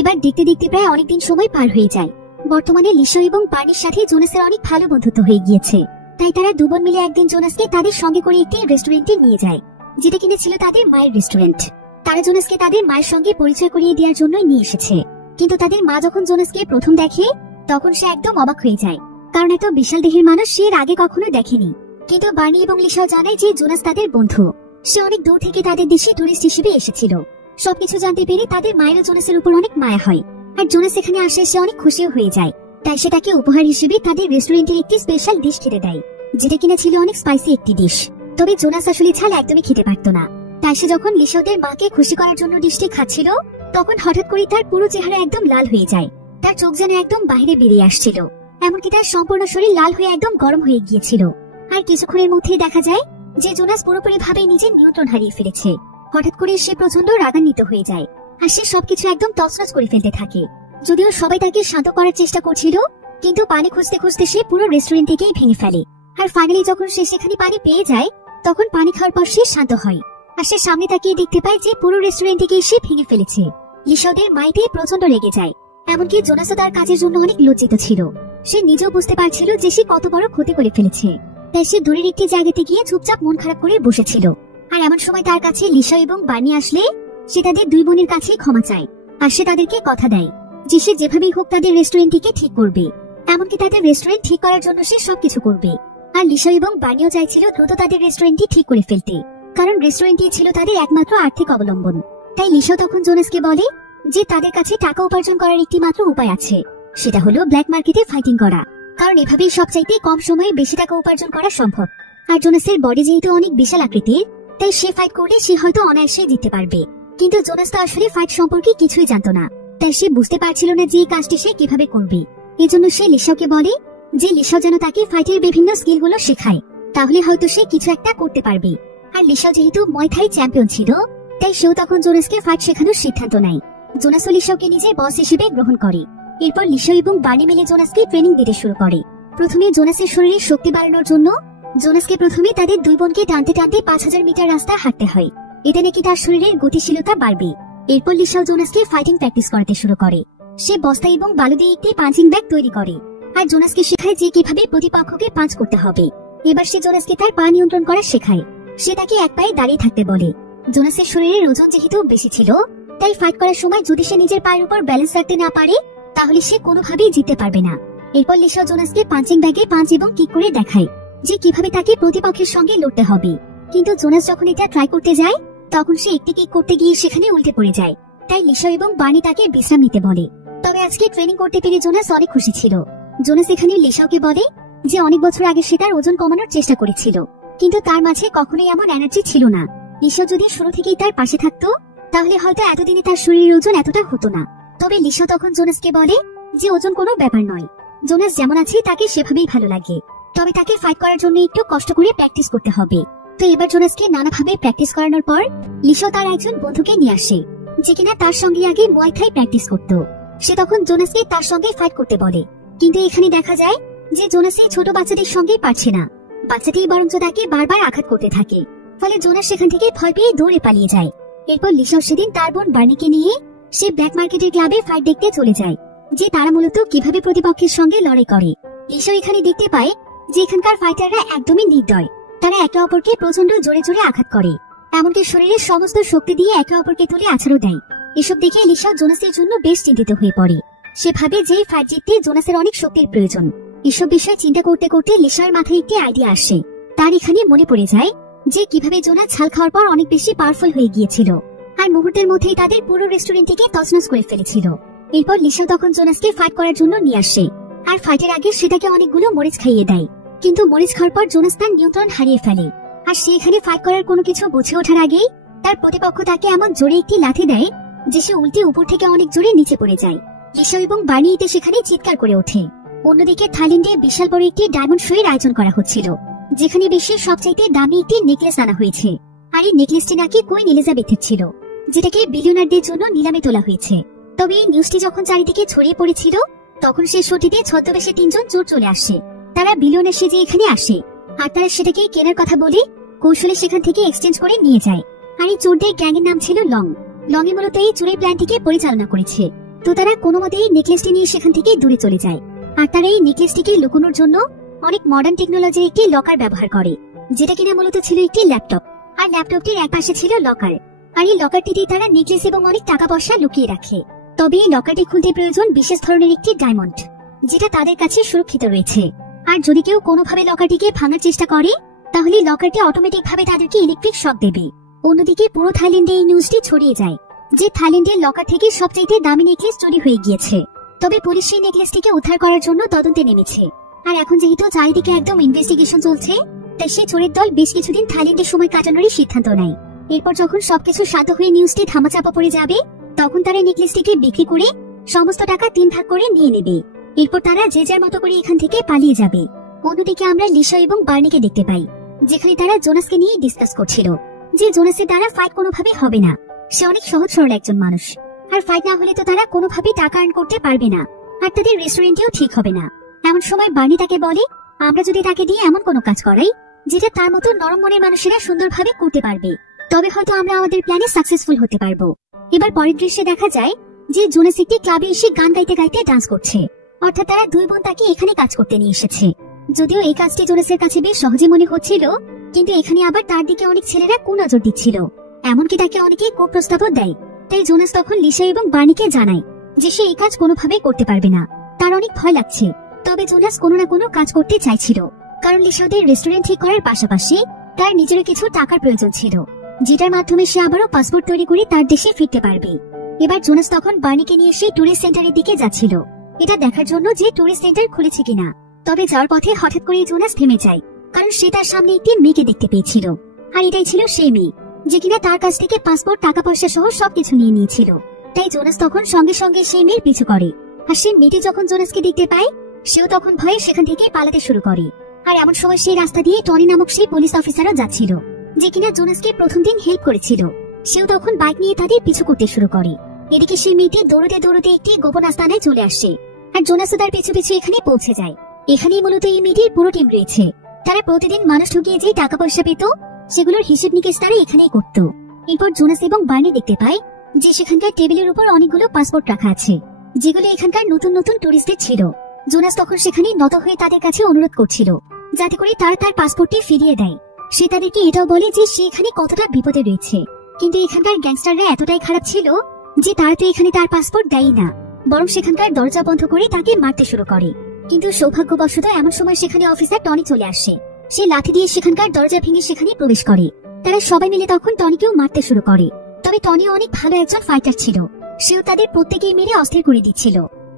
এবার দেখতে দেখতে প্রায় অনেকদিন সময় পার হয়ে যায়। বর্তমানে লিসা এবং বার্নির সাথে জোনাসের অনেক ভালো বন্ধুত্ব হয়ে গিয়েছে। তাই তারা দুজন মিলে একদিন জোনাসকে তাদের সঙ্গে করে একটি রেস্টুরেন্টে নিয়ে যায়, যেটা কিনা ছিল তাদের মায়ের রেস্টুরেন্ট। তারা জোনাসকে তাদের মায়ের সঙ্গে পরিচয় করিয়ে দেওয়ার জন্যই নিয়ে এসেছে। কিন্তু তাদের মা যখন জোনাসকে প্রথম দেখে তখন সে একদম অবাক হয়ে যায়, কারণ এত বিশাল দেহের মানুষ সে এর আগে কখনো দেখেনি। কিন্তু বার্নি এবং লিসাও জানায় যে জোনাস তাদের বন্ধু। সে অনেক দূর থেকে তাদের দেশে টুরিস্ট হিসেবে এসেছিল। সবকিছু জানতে পেরে তাদের মায়েরও জোনাসের উপর অনেক মায়া হয়। আর জোনাস এখানে আসে সে অনেক খুশিও হয়ে যায়। তাই সে তাকে উপহার হিসেবে তাদের রেস্টুরেন্টের একটি স্পেশাল ডিশ খেতে দেয়, যেটা কিনা ছিল অনেক স্পাইসি একটি ডিশ। তবে জোনাস আসলে ঝাল একদমই খেতে পারত না। তাই সে যখন লিসাওদের মাকে খুশি করার জন্য ডিশটি খাচ্ছিল তখন হঠাৎ করে তার পুরো চেহারা একদম লাল হয়ে যায়। তার চোখ যেন একদম বাইরে বেরিয়ে আসছিল, এমনকি তার সম্পূর্ণ শরীর লাল হয়ে একদম গরম হয়ে গিয়েছিল। আর কিছুক্ষণের মধ্যেই দেখা যায় যে জোনাস পুরোপুরি ভাবে নিজের নিয়ন্ত্রণ হারিয়ে ফেলেছে। হঠাৎ করে সে প্রচন্ড রাগান্বিত হয়ে যায় আর সে সবকিছু একদম তছনছ করে ফেলতে থাকে। যদিও সবাই তাকে শান্ত করার চেষ্টা করছিল, কিন্তু পানি খুঁজতে খুঁজতে সে পুরো রেস্টুরেন্টকেই ভেঙে ফেলে। আর ফাইনালি যখন সে সেখানে পানি পেয়ে যায় তখন পানি খাওয়ার পর সে শান্ত হয় আর সে সামনে তাকিয়ে দেখতে পায় যে পুরো রেস্টুরেন্টকে সে ভেঙে ফেলেছে। লিসাওদের মাইতে প্রচন্ড রেগে যায়, এমনকি জোনাসও তার কাজের জন্য অনেক লজ্জিত ছিল। সে নিজেও বুঝতে পারছিল যে সে কত বড় ক্ষতি করে ফেলেছে। তাই সে দূরের একটি জায়গাতে গিয়ে চুপচাপ মন খারাপ করে বসেছিল। আর এমন সময় তার কাছে লিসা এবং বার্নি আসলে সে তাদের দুই বোনের কাছে ক্ষমা চায় আর সে তাদেরকে কথা দেয় যে সে যেভাবেই হোক তাদের রেস্টুরেন্টটিকে ঠিক করবে, এমনকি তাদের রেস্টুরেন্ট ঠিক করার জন্য সে সবকিছু করবে। আর লিসা এবং বার্নিও চাইছিল দ্রুত তাদের রেস্টুরেন্টটি ঠিক করে ফেলতে, কারণ রেস্টুরেন্টটি ছিল তাদের একমাত্র আর্থিক অবলম্বন। তাই লিসা তখন জোনাসকে বলে যে তাদের কাছে টাকা উপার্জন করার একটি মাত্র উপায় আছে, সেটা হলো ব্ল্যাক মার্কেটে ফাইটিং করা, কারণ এভাবেই সবচাইতে কম সময়ে বেশি টাকা উপার্জন করা সম্ভব। আর জোনাসের বডি যেহেতু অনেক বিশাল আকৃতির, তাই সে ফাইট করলে সে হয়তো অনায়াসে জিততে পারবে। কিন্তু জোনাস তো আসলে ফাইট সম্পর্কে কিছুই জানতো না, তাই সে বুঝতে পারছিল না যে এই কাজটি সে কিভাবে করবে। এজন্য সে লিসাওকে বলে যে লিসাও যেন তাকে ফাইটের বিভিন্ন স্কিলগুলো শেখায়, তাহলে হয়তো সে কিছু একটা করতে পারবে। আর লিসাও যেহেতু মুয়াই থাই চ্যাম্পিয়ন ছিল, তাই সেও তখন জোনাসকে ফাইট শেখানোর সিদ্ধান্ত নেয়। জোনাসও লিসাওকে নিজের বস হিসেবে গ্রহণ করে। এরপর লিসাও এবং বার্নি মিলে জোনাসকে ট্রেনিং দিতে শুরু করে। প্রথমে জোনাসের শরীরে শক্তি বাড়ানোর জন্য জোনাসকে প্রথমে তাদের দুই বোনকে টানতে টানতে 5000 মিটার রাস্তা হাঁটতে হয়। এতে নাকি তার শরীরের গতিশীলতা বাড়বে। এরপর লিসাও জোনাসকে ফাইটিং প্র্যাকটিস করাতে শুরু করে। সে বস্তা এবং বালু দিয়ে একটি পাঞ্চিং ব্যাগ তৈরি করে আর জোনাসকে শেখায় যে কিভাবে প্রতিপক্ষকে পাঞ্চ করতে হবে। এবার সে জোনাসকে তার পা নিয়ন্ত্রণ করা শেখায়। সে তাকে এক পায়ে দাঁড়িয়ে থাকতে বলে। জোনাসের শরীরের ওজন যেহেতু বেশি ছিল, তাই ফাইট করার সময় যদি সে নিজের পায়ের উপর ব্যালেন্স রাখতে না পারে তাহলে সে কোনোভাবেই জিততে পারবে না। এরপর লিসাও জোনাসকে পাঞ্চিং ব্যাগে পাঞ্চ এবং কিক করে দেখায় যে কিভাবে তাকে প্রতিপক্ষের সঙ্গে লড়তে হবে। কিন্তু জোনাস যখন এটা ট্রাই করতে যায় তখন সে একটি কিক করতে গিয়ে সেখানে উল্টে পড়ে যায়। তাই লিসাও এবং বার্নি তাকে বিশ্রাম নিতে বলে। তবে আজকে ট্রেনিং করতে পেরে জোনাস অনেক খুশি ছিল। জোনাস এখানে লিসাওকে বলে যে অনেক বছর আগে সে তার ওজন কমানোর চেষ্টা করেছিল, কিন্তু তার মাঝে কখনোই এমন এনার্জি ছিল না। লিসাও যদি শুরু থেকেই তার পাশে থাকতো তাহলে হয়তো এতদিনে তার শরীরের ওজন এতটা হতো না। তবে লিসাও তখন জোনাসকে বলে যে ওজন কোনো ব্যাপার নয়, জোনাস যেমন আছে তাকে সেভাবেই ভালো লাগে, তবে তাকে ফাইট করার জন্য একটু কষ্ট করে প্র্যাকটিস করতে হবে। তো এবার জোনাসকে নানাভাবে প্র্যাকটিস করানোর পর লিসাও তার একজন বন্ধুকে নিয়ে আসে যে কিনা তার সঙ্গে আগে মুয়াই থাই প্র্যাকটিস করতো। সে তখন জোনাসকে তার সঙ্গে ফাইট করতে বলে, কিন্তু এখানে দেখা যায় যে জোনাস এই ছোট বাচ্চাদের সঙ্গে পারছে না। বাচ্চাটি বরঞ্চ তাকে বারবার আঘাত করতে থাকে, ফলে জোনাস সেখান থেকে ভয় পেয়ে দৌড়ে পালিয়ে যায়। এরপর লিসাও সেদিন তার বোন বার্নিকে নিয়ে সে ব্ল্যাক মার্কেটের ক্লাবে ফাইট দেখতে চলে যায়, যে তারা মূলত কিভাবে প্রতিপক্ষের সঙ্গে লড়াই করে। লিসাও এখানে দেখতে পায় যে এখানকার ফাইটাররা একদমই নির্দয়, তারা একে অপরকে প্রচন্ড জোরে জোরে আঘাত করে, এমনকি শরীরের সমস্ত শক্তি দিয়ে একে অপরকে তুলে আছাড়ও দেয়। এসব দেখে লিসাও জোনাসের জন্য বেশ চিন্তিত হয়ে পড়ে। সে ভাবে যে ফাইট জিততে জোনাসের অনেক শক্তির প্রয়োজন। এসব বিষয় চিন্তা করতে করতে লিসার মাথায় একটি আইডিয়া আসে। তার এখানে মনে পড়ে যায় যে কিভাবে জোনাস ছাল খাওয়ার পর অনেক বেশি পাওয়ারফুল হয়ে গিয়েছিল আর মুহূর্তের মধ্যেই তাদের পুরো রেস্টুরেন্টটিকে তছনছ করে ফেলেছিল। এরপর লিসাও তখন জোনাসকে ফাইট করার জন্য নিয়ে আসে, আর ফাইটের আগে সেটাকে অনেকগুলো মরিচ খাইয়ে দেয়। কিন্তু মরিচ খাওয়ার পর জোনাস তার নিয়ন্ত্রণ হারিয়ে ফেলে, আর সে এখানে ফাইট করার কোনো কিছু বুঝে ওঠার আগেই তার প্রতিপক্ষ তাকে এমন জোরে একটি লাথি দেয় যে সে উল্টে উপর থেকে অনেক জোরে নিচে পড়ে যায়। লিসাও এবং বার্নি এতে সেখানে চিৎকার করে ওঠে। অন্যদিকে থাইল্যান্ডে বিশাল বড় একটি ডায়মন্ড শোয়ের আয়োজন করা হচ্ছিল, যেখানে বিশ্বের সবচাইতে দামি একটি নেকলেস আনা হয়েছে। আর এই নেকলেসটি নাকি কুইন এলিজাবেথের ছিল, যেটাকে বিলিয়নারদের জন্য নিলামে তোলা হয়েছে। তবে এই নিউজটি যখন চারিদিকে ছড়িয়ে পড়েছিল, তখন সেই শোটিতে ছদ্মবেশে 3 জন চোর চলে আসে। তারা বিলিয়নার সেজে এখানে আসে, আর তারা সেটাকে কেনার কথা বলে কৌশলে সেখান থেকে এক্সচেঞ্জ করে নিয়ে যায়। আর এই চোরদের গ্যাংয়ের নাম ছিল লং। লংই মূলত এই চোরের প্ল্যানটিকে পরিচালনা করেছে। তো তারা কোনো মতেই নেকলেসটি নিয়ে সেখান থেকে দূরে চলে যায়, আর তারা এই নেকলেসটিকে লুকানোর জন্য অনেক মডার্ন টেকনোলজির একটি লকার ব্যবহার করে, যেটা কিনা মূলত ছিল একটি ল্যাপটপ। আর ল্যাপটপটির এক পাশে ছিল লকার, আর এই লকারটিতে তারা নেকলেস এবং অনেক টাকা পয়সা লুকিয়ে রাখে। তবে এই লকারটি খুলতে প্রয়োজন বিশেষ ধরনের একটি ডায়মন্ড, যেটা তাদের কাছে সুরক্ষিত রয়েছে। আর যদি কেউ কোনোভাবে লকারটিকে ভাঙার চেষ্টা করে, তাহলে লকারটি অটোমেটিক ভাবে তাদেরকে ইলেকট্রিক শক দেবে। অন্যদিকে পুরো থাইল্যান্ডে এই নিউজটি ছড়িয়ে যায় যে থাইল্যান্ডের লকার থেকে সবচাইতে দামি নেকলেস চুরি হয়ে গিয়েছে। তবে পুলিশ সেই নেকলেসটিকে উদ্ধার করার জন্য তদন্তে নেমেছে। আর এখন যেহেতু চারিদিকে একদম ইনভেস্টিগেশন চলছে, তাই সেই চোরের দল বেশ কিছুদিন থাইল্যান্ডে সময় কাটানোরই সিদ্ধান্ত নেয়। এরপর যখন সবকিছু শান্ত হয়ে নিউজটি ধামাচাপা পড়ে যাবে, তখন তারা নেকলেসটিকে বিক্রি করে সমস্ত টাকা 3 ভাগ করে নিয়ে নেবে। এরপর তারা যে যার মতো করে এখান থেকে পালিয়ে যাবে। অন্যদিকে আমরা লিসা এবং বার্নিকে দেখতে পাই, যেখানে তারা জোনাসকে নিয়ে ডিসকাস করছিল যে জোনাসের দ্বারা ফাইট কোনোভাবে হবে না। সে অনেক সহজ সরল একজন মানুষ, আর ফাইট না হলে তো তারা কোনোভাবেই টাকা আর্ন করতে পারবে না, আর তাদের রেস্টুরেন্টেও ঠিক হবে না। এমন সময় বার্নি তাকে বলে, আমরা যদি তাকে দিয়ে এমন কোনো কাজ করাই যেটা তার মতো নরম মনের মানুষেরা সুন্দরভাবে করতে পারবে, তবে হয়তো আমরা আমাদের প্ল্যানে সাকসেসফুল হতে পারবো। এবার পরের দৃশ্যে দেখা যায় যে জোনাস একটি ক্লাবে এসে গান গাইতে গাইতে ডান্স করছে, অর্থাৎ তারা 2 বোন তাকে এখানে কাজ করতে নিয়ে এসেছে। যদিও এই কাজটি জোনাসের কাছে বেশ সহজে মনে হচ্ছিল, কিন্তু এখানে আবার তার দিকে অনেক ছেলেরা কুনজর দিচ্ছিল, এমনকি তাকে অনেকে কুপ্রস্তাবও দেয়। তাই জোনাস তখন লিসা এবং বার্নিকে জানায় যে সে এই কাজ কোনোভাবেই করতে পারবে না, তার অনেক ভয় লাগছে। তবে জোনাস কোনো না কোনো কাজ করতে চাইছিল, কারণ লিসাদের রেস্টুরেন্ট ঠিক করার পাশাপাশি তার নিজেরও কিছু টাকার প্রয়োজন ছিল, যেটার মাধ্যমে সে আবারও পাসপোর্ট তৈরি করে তার দেশে ফিরতে পারবে। এবার জোনাস তখন বার্নিকে নিয়ে সেই টুরিস্ট সেন্টারের দিকে যাচ্ছিল, এটা দেখার জন্য যে টুরিস্ট সেন্টার খুলেছে কিনা। তবে যাওয়ার পথে হঠাৎ করে জোনাস থেমে যায়, কারণ সে তার সামনে একটি মেয়েকে দেখতে পেয়েছিল, আর এটাই ছিল সেই মেয়ে যে কিনা তার কাছ থেকে পাসপোর্ট, টাকা পয়সা সহ সবকিছু নিয়ে নিয়েছিল। তাই জোনাস তখন সঙ্গে সঙ্গে সেই মেয়ের পিছু করে, আর সেই মেয়েটি যখন জোনাসকে দেখতে পায়, সেও তখন ভয়ে সেখান থেকে পালাতে শুরু করে। আর এমন সময় সেই রাস্তা দিয়ে টনি নামক সেই পুলিশ অফিসারও যাচ্ছিল, যে কিনা জোনাসকে প্রথম দিন হেল্প করেছিল। সেও তখন বাইক নিয়ে তাদের পিছু করতে শুরু করে। এদিকে সেই মেয়েটি দৌড়তে দৌড়তে একটি গোপন আস্তানায় চলে আসে, আর জোনাসও তার পিছু পিছু এখানে পৌঁছে যায়। এখানেই মূলত এই মেয়েটির পুরো টিম রয়েছে। তারা প্রতিদিন মানুষ ঢুকিয়ে যে টাকা পয়সা পেত, সেগুলোর হিসেব নিকেশ তারা এখানেই করত। এরপর জোনাস এবং বার্নি দেখতে পায় যে সেখানকার টেবিলের উপর অনেকগুলো পাসপোর্ট রাখা আছে, যেগুলো এখানকার নতুন নতুন টুরিস্টদের ছিল। জোনাস তখন সেখানে নত হয়ে তাদের কাছে অনুরোধ করছিল যাতে করে তারা তার পাসপোর্টটি ফিরিয়ে দেয়। সে তাদেরকে এটাও বলে যে সে এখানে কতটা বিপদে রয়েছে, কিন্তু এখানকার গ্যাংস্টাররা এতটাই খারাপ ছিল যে তারা তো এখানে তার পাসপোর্ট দেয়ই না, বরং সেখানকার দরজা বন্ধ করে তাকে মারতে শুরু করে। কিন্তু সৌভাগ্যবশত এমন সময় সেখানে অফিসার টনি চলে আসে। সে লাঠি দিয়ে সেখানকার দরজা ভেঙে সেখানে প্রবেশ করে। তারা সবাই মিলে তখন টনিকেও মারতে শুরু করে। তবে টনি অনেক ভালো একজন ফাইটার ছিল, সেও তাদের প্রত্যেকেই মেরে অস্থির করে দিচ্ছিল।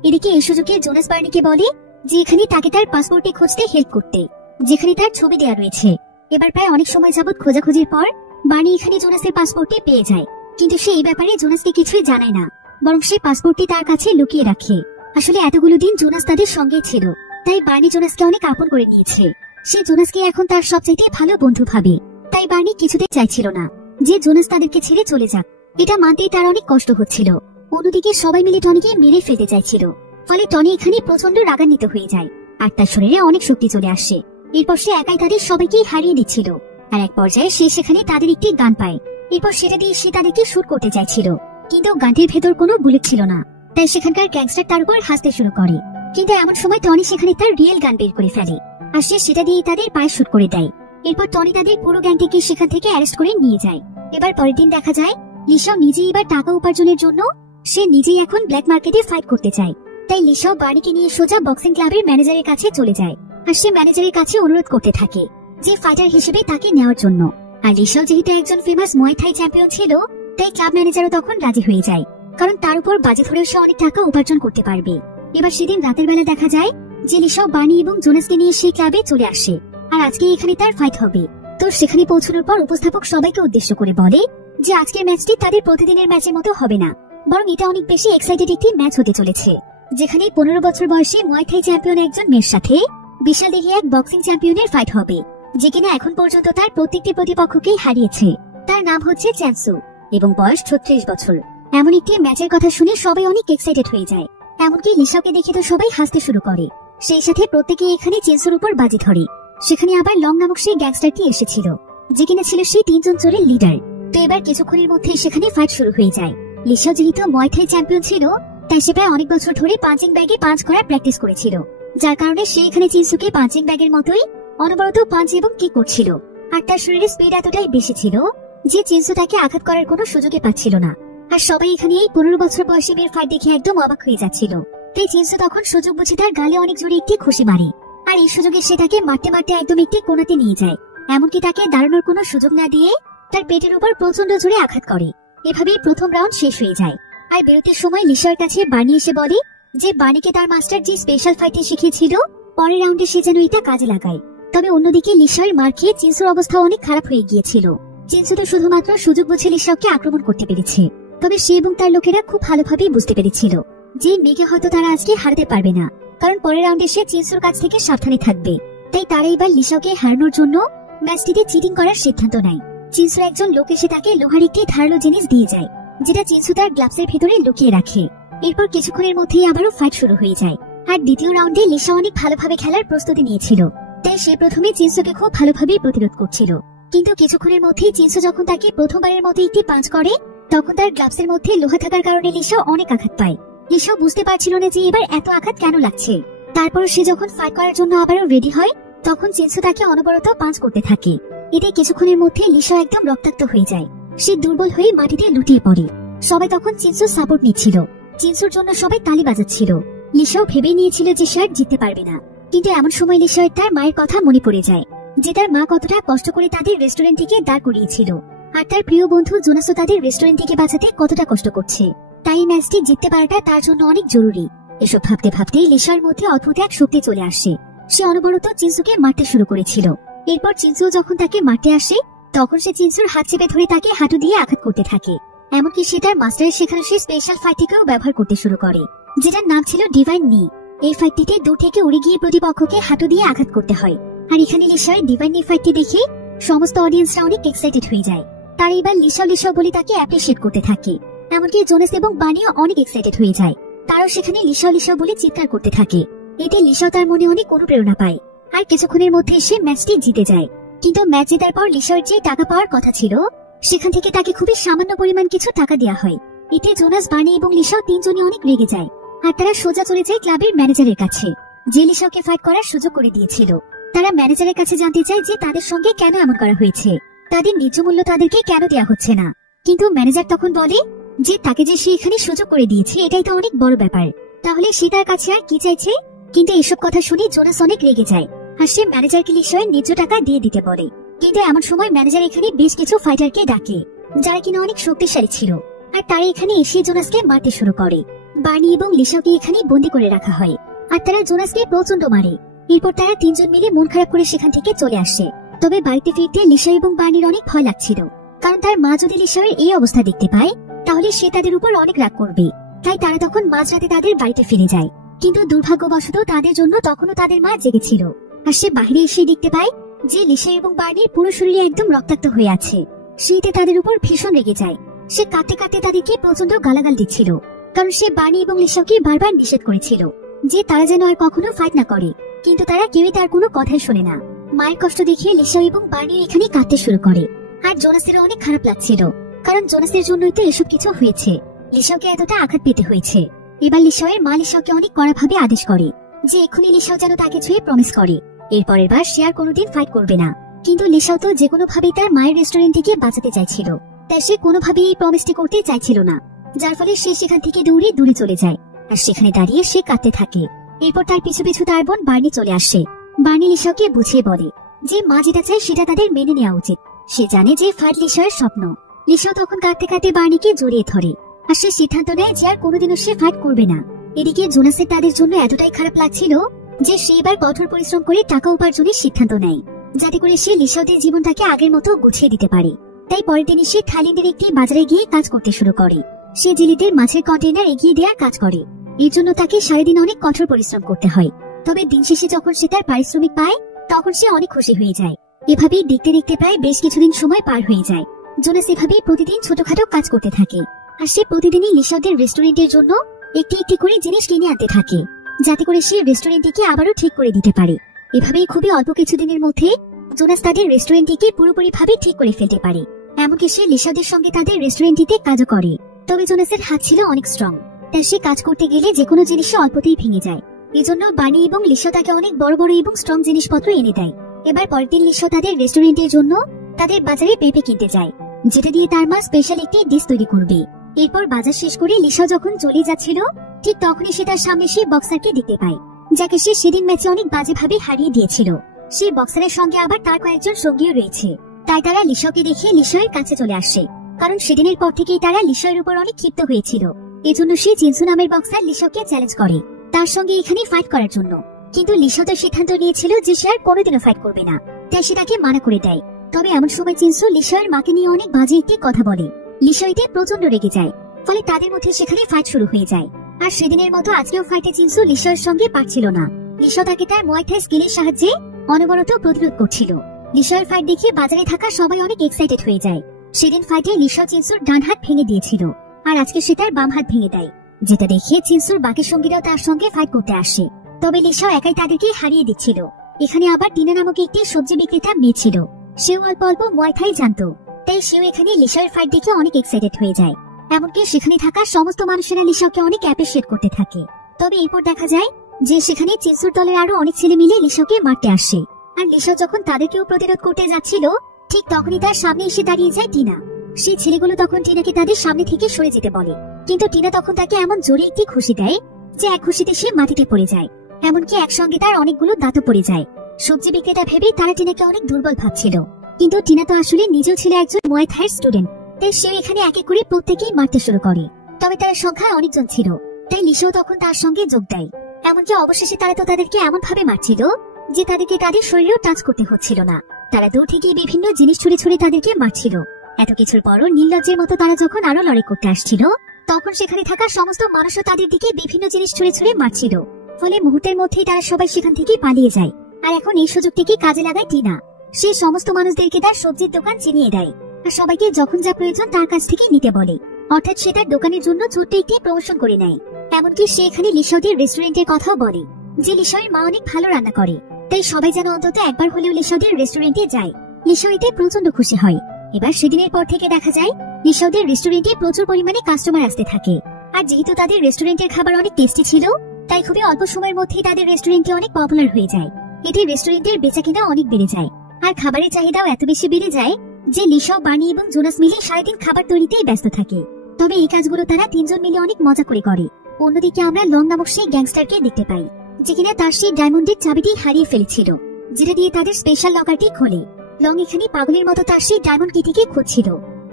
এদিকে এই সুযোগে জোনাস বার্নিকে বলে যে এখানে তাকে তার পাসপোর্টে খুঁজতে হেল্প করতে, যেখানে তার ছবি দেওয়া রয়েছে। এবার প্রায় অনেক সময় যাবৎ খোঁজাখুঁজির পর বার্নি এখানে জোনাসের পাসপোর্টটি পেয়ে যায়, কিন্তু সে এই ব্যাপারে জোনাসকে কিছুই জানায় না, বরং সে পাসপোর্টটি তার কাছে লুকিয়ে রাখে। আসলে এতগুলো দিন জোনাস তাদের সঙ্গে ছিল, তাই বার্নি জোনাসকে অনেক আপন করে নিয়েছে। সে জোনাসকে এখন তার সবচেয়ে ভালো বন্ধু ভাবে। তাই বার্নি কিছুতে চাইছিল না যে জোনাস তাদেরকে ছেড়ে চলে যাক। এটা মানতেই তার অনেক কষ্ট হচ্ছিল। অন্যদিকে সবাই মিলে টনিকে মেরে ফেলতে চাইছিল, ফলে টনি এখানে প্রচন্ড রাগান্বিত হয়ে যায়, আর তার শরীরে অনেক শক্তি চলে আসে। এরপর সে একাই তাদের সবাইকেই হারিয়ে দিচ্ছিল, আর এক পর্যায়ে সে সেখানে তাদের একটি গান পায়। এরপর সেটা দিয়ে সে তাদেরকে শুট করতে চাইছিল, কিন্তু গানটির ভেতর কোনো বুলেট ছিল না। তাই সেখানকার গ্যাংস্টার তার উপর হাসতে শুরু করে। কিন্তু এমন সময় টনি সেখানে তার রিয়েল গান বের করে ফেলে, আর সে সেটা দিয়ে তাদের পায়ে শুট করে দেয়। এরপর টনি তাদের পুরো গ্যাংটিকে সেখান থেকে অ্যারেস্ট করে নিয়ে যায়। এবার পরের দিন দেখা যায় লিসাও নিজেই এবার টাকা উপার্জনের জন্য সে নিজেই এখন ব্ল্যাক মার্কেটে ফাইট করতে চায়। তাই লিসাও বার্নিকে নিয়ে সোজা বক্সিং ক্লাবের ম্যানেজারের কাছে চলে যায়, আর সে ম্যানেজারের কাছে অনুরোধ করতে থাকে যে ফাইটার হিসেবে তাকে নেওয়ার জন্য। আর লিসাও যেহেতু একজন ফেমাস মুয়াই থাই চ্যাম্পিয়ন ছিল, তাই ক্লাব ম্যানেজারও তখন রাজি হয়ে যায়, কারণ তার উপর বাজে ধরেও সে অনেক টাকা উপার্জন করতে পারবে। এবার সেদিন রাতের বেলা দেখা যায় যে লিসাও বার্নি এবং জোনাসকে নিয়ে সেই ক্লাবে চলে আসে, আর আজকে এখানে তার ফাইট হবে। তো সেখানে পৌঁছানোর পর উপস্থাপক সবাইকে উদ্দেশ্য করে বলে যে আজকের ম্যাচটি তাদের প্রতিদিনের ম্যাচের মতো হবে না, বরং এটা অনেক বেশি এক্সাইটেড একটি ম্যাচ হতে চলেছে, যেখানে 15 বছর বয়সী মুয়াই থাই চ্যাম্পিয়ন একজন মেয়ের সাথে বিশাল দেহি এক বক্সিং চ্যাম্পিয়নের ফাইট হবে, যে কিনা এখন পর্যন্ত তার প্রত্যেকটি প্রতিপক্ষকেই হারিয়েছে। তার নাম হচ্ছে চ্যান সু এবং বয়স 36 বছর। এমন একটি ম্যাচের কথা শুনে সবাই অনেক এক্সাইটেড হয়ে যায়, এমনকি লিসাওকে দেখে তো সবাই হাসতে শুরু করে। সেই সাথে প্রত্যেকে এখানে চেনসুর উপর বাজি ধরে। সেখানে আবার লং নামক সেই গ্যাংস্টারটি এসেছিল, যে কিনা ছিল সেই 3 জন চোরের লিডার। তো এবার কিছুক্ষণের মধ্যে সেখানে ফাইট শুরু হয়ে যায়। লিসাও যেহেতু মুয়াই থাই চ্যাম্পিয়ন ছিল, তাই সে প্রায় অনেক বছর ধরে পাঞ্চিং ব্যাগে পাঞ্চ করার প্র্যাকটিস করেছিল, যার কারণে সে এখানে চিনসুকে পাঞ্চিং ব্যাগের মতোই অনবরত পাঞ্চ এবং কিক করছিল। আর তার শরীরে স্পিড এতটাই বেশি ছিল যে চিনসু তাকে আঘাত করার কোনো সুযোগই পাচ্ছিল না। আর সবাই এখানে এই 15 বছর বয়সী মেয়ের ফাইট দেখে একদম অবাক হয়ে যাচ্ছিল। তাই চিনসু তখন সুযোগ বুঝে তার গালে অনেক জোরে একটি খুশি মারে, আর এই সুযোগে সে তাকে মারতে মারতে একদম একটি কোণাতে নিয়ে যায়, এমনকি তাকে দাঁড়ানোর কোনো সুযোগ না দিয়ে তার পেটের উপর প্রচন্ড জোরে আঘাত করে। এভাবেই প্রথম রাউন্ড শেষ হয়ে যায়। আর বিরতির সময় লিসার কাছে বার্নি এসে বলে যে বার্নিকে তার মাস্টার যে স্পেশাল ফাইটে শিখিয়েছিল, পরের রাউন্ডে সে যেন এটা কাজে লাগায়। তবে অন্যদিকে লিসার মার খেয়ে চিনসুর অবস্থা অনেক খারাপ হয়ে গিয়েছিল। চিনসু তো শুধুমাত্র সুযোগ বুঝে লিসাওকে আক্রমণ করতে পেরেছে, তবে সে এবং তার লোকেরা খুব ভালোভাবেই বুঝতে পেরেছিল যে মেঘে হয়তো তারা আজকে হারাতে পারবে না, কারণ পরের রাউন্ডে সে চিনসুর কাছ থেকে সাবধানে থাকবে। তাই তারা এবার লিসাওকে হারানোর জন্য ম্যাচটিতে চিটিং করার সিদ্ধান্ত নেয়। চিনসুর একজন লোক এসে তাকে লোহার একটি ধারালো জিনিস দিয়ে যায়, যেটা চিনসু তার গ্লাভসের ভিতরে লুকিয়ে রাখে। এরপর কিছুক্ষণের মধ্যেই আবারও ফাইট শুরু হয়ে যায়। আর দ্বিতীয় রাউন্ডে লিসা অনেক ভালোভাবে খেলার প্রস্তুতি নিয়েছিল, তাই সে প্রথমে চিনসুকে খুব ভালোভাবেই প্রতিরোধ করছিল। কিন্তু কিছুক্ষণের মধ্যেই চিনসু যখন তাকে প্রথমবারের মতো একটি পাঞ্চ করে, তখন তার গ্লাভসের মধ্যে লোহা থাকার কারণে লিসা অনেক আঘাত পায়। লিসা বুঝতে পারছিল না যে এবার এত আঘাত কেন লাগছে। তারপর সে যখন ফাইট করার জন্য আবারও রেডি হয়, তখন চিনসু তাকে অনবরত পাঞ্চ করতে থাকে। এতে কিছুক্ষণের মধ্যে লিসা একদম রক্তাক্ত হয়ে যায়। সে দুর্বল হয়ে মাটিতে লুটিয়ে পড়ে। সবাই তখন চিনসুর সাপোর্ট নিচ্ছিল, চিনসুর জন্য সবাই তালি বাজাচ্ছিল। লিসাও ভেবে নিয়েছিল যে সে আর জিততে পারবে না। কিন্তু এমন সময় লিসার তার মায়ের কথা মনে পড়ে যায়, যে তার মা কতটা কষ্ট করে তাদের রেস্টুরেন্ট থেকে দাঁড় করিয়েছিল, আর তার প্রিয় বন্ধু জোনাসও তাদের রেস্টুরেন্ট থেকে বাঁচাতে কতটা কষ্ট করছে। তাই এই ম্যাচটি জিততে পারাটা তার জন্য অনেক জরুরি। এসব ভাবতে ভাবতেই লিসার মধ্যে অদ্ভুত এক শক্তি চলে আসে। সে অনবরত চিনসুকে মারতে শুরু করেছিল। এরপর চিনসু যখন তাকে মারতে আসে, তখন সে চিনসুর হাত চেপে ধরে তাকে হাঁটু দিয়ে আঘাত করতে থাকে। এমনকি সে তার মাস্টারের শেখানো সেই স্পেশাল ফাইটটিকেও ব্যবহার করতে শুরু করে, যেটার নাম ছিল ডিভাইন নি। এই ফাইটটিতে দূর থেকে উড়ে গিয়ে প্রতিপক্ষকে হাঁটু দিয়ে আঘাত করতে হয়। আর এখানে লিসার ডিভাইন নি ফাইটটি দেখে সমস্ত অডিয়েন্সরা অনেক এক্সাইটেড হয়ে যায়। তার এবার লিসাও লিসাও বলে তাকে অ্যাপ্রিশিয়েট করতে থাকে। এমনকি জোনাস এবং বানিও অনেক এক্সাইটেড হয়ে যায়। তারাও সেখানে লিসাও লিসাও বলে চিৎকার করতে থাকে। এতে লিসাও তার মনে অনেক অনুপ্রেরণা পায়। আর কিছুক্ষণের মধ্যে সে ম্যাচটি জিতে যায়। কিন্তু ম্যাচ জেতার পর লিসার যে টাকা পাওয়ার কথা ছিল, সেখান থেকে তাকে খুবই সামান্য পরিমাণ কিছু টাকা দেওয়া হয়। এতে জোনাস, বানি এবং লিসাও তিনজনই অনেক রেগে যায়। আর তারা সোজা চলে যায় ক্লাবের ম্যানেজারের কাছে, যে লিসাওকে ফাইট করার সুযোগ করে দিয়েছিল। তারা ম্যানেজারের কাছে জানতে চায় যে তাদের সঙ্গে কেন এমন করা হয়েছে, তাদের ন্যায্য মূল্য তাদেরকে কেন দেওয়া হচ্ছে না। কিন্তু ম্যানেজার তখন বলে যে তাকে যে সে এখানে সুযোগ করে দিয়েছে, এটাই তো অনেক বড় ব্যাপার, তাহলে সে তার কাছে আর কি চাইছে। কিন্তু এসব কথা শুনে জোনাস অনেক রেগে যায়, আর সে ম্যানেজারকে লিসাওয়ের ন্যায্য টাকা দিয়ে দিতে বলে। কিন্তু এমন সময় ম্যানেজার এখানে বেশ কিছু ফাইটারকে ডাকে, যারা কিনা অনেক শক্তিশালী ছিল। আর তারা এখানে এসে জোনাসকে মারতে শুরু করে। বানি এবং লিসাওকে এখানে বন্দি করে রাখা হয়, আর তারা জোনাসকে প্রচন্ড মারে। এরপর তারা তিনজন মিলে মন খারাপ করে সেখান থেকে চলে আসে। তবে বাড়িতে ফিরতে লিসা এবং বানির অনেক ভয় লাগছিল, কারণ তার মা যদি লিসাওয়ের এই অবস্থা দেখতে পায়, তাহলে সে তাদের উপর অনেক রাগ করবে। তাই তারা তখন মাঝরাতে তাদের বাড়িতে ফিরে যায়। কিন্তু দুর্ভাগ্যবশত তাদের জন্য তখনও তাদের মা জেগেছিল। আর সে বাইরে এসে দেখতে পায় যে লিসা এবং বানির পুরো শরীরে একদম রক্তাক্ত হয়ে আছে। শীতে তাদের উপর ভীষণ রেগে যায়। সে কাঁদতে কাঁদতে তাদেরকে প্রচন্ড গালাগাল দিচ্ছিল, কারণ সে বানি এবং লিসাকে বারবার নিষেধ করেছিল যে তারা যেন আর কখনো ফাইট না করে। কিন্তু তারা কেউই তার কোনো কথাই শোনে না। মায়ের কষ্ট দেখিয়ে লিসা এবং বানি এখানে কাঁদতে শুরু করে। আর জোনাসেরও অনেক খারাপ লাগছিল, কারণ জোনাসের জন্যই তো এসব কিছু হয়েছে। লিসাওকে এতটা আঘাত পেতে হয়েছে। এবার লিসাওয়ের মা লিসাওকে অনেক কড়াভাবে আদেশ করে যে এক্ষুনি লিসাও যেন তাকে ছুঁয়ে প্রমিস করে এরপরের বার সে আর কোনোদিন ফাইট করবে না। কিন্তু লিসাও তো যে কোনো ভাবেই তার মায়ের রেস্টুরেন্ট থেকে বাঁচাতে চাইছিল, তাই সে কোনোভাবেই এই প্রমিসটি করতে চাইছিল না, যার ফলে সে সেখান থেকে দূরে চলে যায়। আর সেখানে দাঁড়িয়ে সে কাঁদতে থাকে। এরপর তার পিছু পিছু তার বোন বার্নি চলে আসে। বার্নি লিসাওকে বুঝিয়ে বলে যে মা যেটা চায় সেটা তাদের মেনে নেওয়া উচিত। সে জানে যে ফাইট লিসাওয়ের স্বপ্ন, লিসাও তখন কাঁদতে কাঁদতে বার্নিকে জড়িয়ে ধরে আর সে সিদ্ধান্ত নেয় যে আর কোনোদিনও সে ফাইট করবে না। এদিকে জোনাসের তাদের জন্য এতটাই খারাপ লাগছিল যে সে এবার কঠোর পরিশ্রম করে টাকা উপার্জনের সিদ্ধান্ত নেয়, যাতে করে সে লিসাওদের জীবনটাকে আগের মতো গুছিয়ে দিতে পারে। তাই পরের দিনই সে থাইল্যান্ডের একটি বাজারে গিয়ে কাজ করতে শুরু করে। সে জেলেদের মাছের কন্টেইনার এগিয়ে দেওয়ার কাজ করে। এর জন্য তাকে সারাদিন অনেক কঠোর পরিশ্রম করতে হয়। তবে দিন শেষে যখন সে তার পারিশ্রমিক পায় তখন সে অনেক খুশি হয়ে যায়। এভাবেই দেখতে দেখতে প্রায় বেশ কিছুদিন সময় পার হয়ে যায়। জোনাস এভাবেই প্রতিদিন ছোটখাটো কাজ করতে থাকে আর সে প্রতিদিনই লিসাওদের রেস্টুরেন্টের জন্য একটি একটি করে জিনিস কিনে আনতে থাকে, যাতে করে সে রেস্টুরেন্টটিকে আবারও ঠিক করে দিতে পারে। এভাবেই খুবই অল্প কিছুদিনের মধ্যে জোনাস তাদের রেস্টুরেন্টটিকে পুরোপুরি ভাবে ঠিক করে ফেলতে পারে। এমনকি সে লিসাওদের সঙ্গে তাদের রেস্টুরেন্টটিতে কাজও করে। তবে জোনাসের হাত ছিল অনেক স্ট্রং, তাই সে কাজ করতে গেলে যে কোনো জিনিসই অল্পতেই ভেঙে যায়। এজন্য বানি এবং লিসাও তাকে অনেক বড় বড় এবং স্ট্রং জিনিসপত্র এনে দেয়। এবার পরের দিন লিসাও তাদের রেস্টুরেন্টের জন্য তাদের বাজারে পেঁপে কিনতে যায়, যেটা দিয়ে তার মা স্পেশাল একটি ডিশ তৈরি করবে। এরপর বাজার শেষ করে লিসাও যখন চলে যাচ্ছিল ঠিক তখনই সে তার সামনে সেই বক্সারকে দেখতে পায়, যাকে সে সেদিন ম্যাচে অনেক বাজেভাবে হারিয়ে দিয়েছিল। সেই বক্সারের সঙ্গে আবার তার কয়েকজন সঙ্গীও রয়েছে। তাই তারা লিসাওকে দেখে লিসাওয়ের কাছে চলে আসে, কারণ সেদিনের পর থেকেই তারা লিসাওয়ের উপর অনেক ক্ষিপ্ত হয়েছিল। এজন্য সে জিনসু নামের বক্সার লিসাওকে চ্যালেঞ্জ করে তার সঙ্গে এখানে ফাইট করার জন্য। কিন্তু লিসাও তো সিদ্ধান্ত নিয়েছিল যে সে আর কোনোদিনও ফাইট করবে না, তাই সে তাকে মানা করে দেয়। তবে এমন সময় জিনসু লিসাওয়ের মাকে নিয়ে অনেক বাজে একটি কথা বলে। লিসাও এতে প্রচন্ড রেগে যায়, ফলে তাদের মধ্যে সেখানে ফাইট শুরু হয়ে যায়। আর সেদিনের মতো আজকেও ফাইটে জিনসু লিসাওয়ের সঙ্গে পারছিল না। লিসাও তাকে তার মুয়াই থাই স্কিলের সাহায্যে অনবরত প্রতিরোধ করছিল। লিসাওয়ের ফাইট দেখে বাজারে থাকা সবাই অনেক এক্সাইটেড হয়ে যায়। সেদিন ফাইটে লিসাও জিনসুর ডান হাত ভেঙে দিয়েছিল আর আজকে সে তার বাম হাত ভেঙে দেয়, যেটা দেখে জিনসুর বাকি সঙ্গীরাও তার সঙ্গে ফাইট করতে আসে। তবে লিসাও একাই তাদেরকে হারিয়ে দিচ্ছিল। এখানে আবার টিনা নামক একটি সবজি বিক্রেতা মেয়ে ছিল। সেও অল্প অল্প মুয়াই থাই জানতো, তাই সেও এখানে লিসাওয়ের ফাইট দেখে অনেক এক্সাইটেড হয়ে যায়। এমনকি সেখানে থাকা সমস্ত মানুষেরা লিসাওকে অনেক অ্যাপ্রিশিয়েট করতে থাকে। তবে এরপর দেখা যায় যে সেখানে জিনসুর দলের আরো অনেক ছেলে মিলে লিসাওকে মারতে আসে। আর লিসাও যখন তাদেরকেও প্রতিরোধ করতে যাচ্ছিল ঠিক তখনই তার সামনে এসে দাঁড়িয়ে যায় টিনা। সেই ছেলেগুলো তখন টিনাকে তাদের সামনে থেকে সরে যেতে বলে, কিন্তু টিনা তখন তাকে এমন জোরে একটি খুশি দেয় যে এক খুশিতে সে মাটিতে পড়ে যায়। এমনকি একসঙ্গে তার অনেকগুলো দাঁতও পড়ে যায়। সবজি বিক্রেতা ভেবে তারা টিনাকে অনেক দুর্বল ভাবছিল, কিন্তু টিনা তো আসলে নিজেও ছিল একজন মুয়াই থাই স্টুডেন্ট, তাই সে এখানে এক এক করে প্রত্যেকেই মারতে শুরু করে। তবে তার সংখ্যায় অনেকজন ছিল, তাই লিসাও তখন তার সঙ্গে যোগ দেয়। এমনকি অবশেষে তারা তো তাদেরকে এমন ভাবে মারছিল যে তাদেরকে তাদের শরীরেও টাচ করতে হচ্ছিল না। তারা দূর থেকে বিভিন্ন জিনিস ছুঁড়ে ছুঁড়ে তাদেরকে মারছিল। এত কিছুর পরও নির্লজ্জের মতো তারা যখন আরো লড়াই করতে আসছিল তখন সেখানে থাকা সমস্ত মানুষও তাদের দিকে বিভিন্ন জিনিস ছুঁড়ে ছুঁড়ে মারছিল। ফলে মুহূর্তের মধ্যেই তারা সবাই সেখান থেকে পালিয়ে যায়। আর এখন এই সুযোগটিকে কাজে লাগায় টিনা। সে সমস্ত মানুষদেরকে তার সবজির দোকান চিনিয়ে দেয় আর সবাইকে যখন যা প্রয়োজন তার কাছ থেকে নিতে বলে। অর্থাৎ সে তার দোকানের জন্য ছোট্ট একটি প্রমোশন করে নেয়। এমনকি সে এখানে লিসাওদের রেস্টুরেন্টের কথাও বলে যে লিসাওয়ের মা অনেক ভালো রান্না করে, তাই সবাই যেন অন্তত একবার হলেও লিসাওদের রেস্টুরেন্টে যায়। লিসাও এতে প্রচন্ড খুশি হয়। এবার সেদিনের পর থেকে দেখা যায় লিসাওদের রেস্টুরেন্টে প্রচুর পরিমাণে কাস্টমার আসতে থাকে। আর যেহেতু তাদের রেস্টুরেন্টের খাবার অনেক টেস্টি ছিল তাই খুবই অল্প সময়ের মধ্যেই তাদের রেস্টুরেন্টে অনেক পপুলার হয়ে যায়। এতে রেস্টুরেন্টের বেচাকেনা অনেক বেড়ে যায় আর খাবারের চাহিদাও এত বেশি বেড়ে যায় যে লিসাও, বানি এবং জোনাস মিলে সারাদিন খাবার তৈরিতেই ব্যস্ত থাকে। তবে এই কাজগুলো তারা তিনজন মিলে অনেক মজা করে করে। অন্যদিকে আমরা লং নামক সেই গ্যাংস্টারকে দেখতে পাই, যে কিনা তার সেই ডায়মন্ডের চাবিটি হারিয়ে ফেলেছিল, যেটা দিয়ে তাদের স্পেশাল লকারটি খোলে। লং এখানে পাগলের মতো তার সেই ডায়মন্ড কিটিকে খুঁজছিল।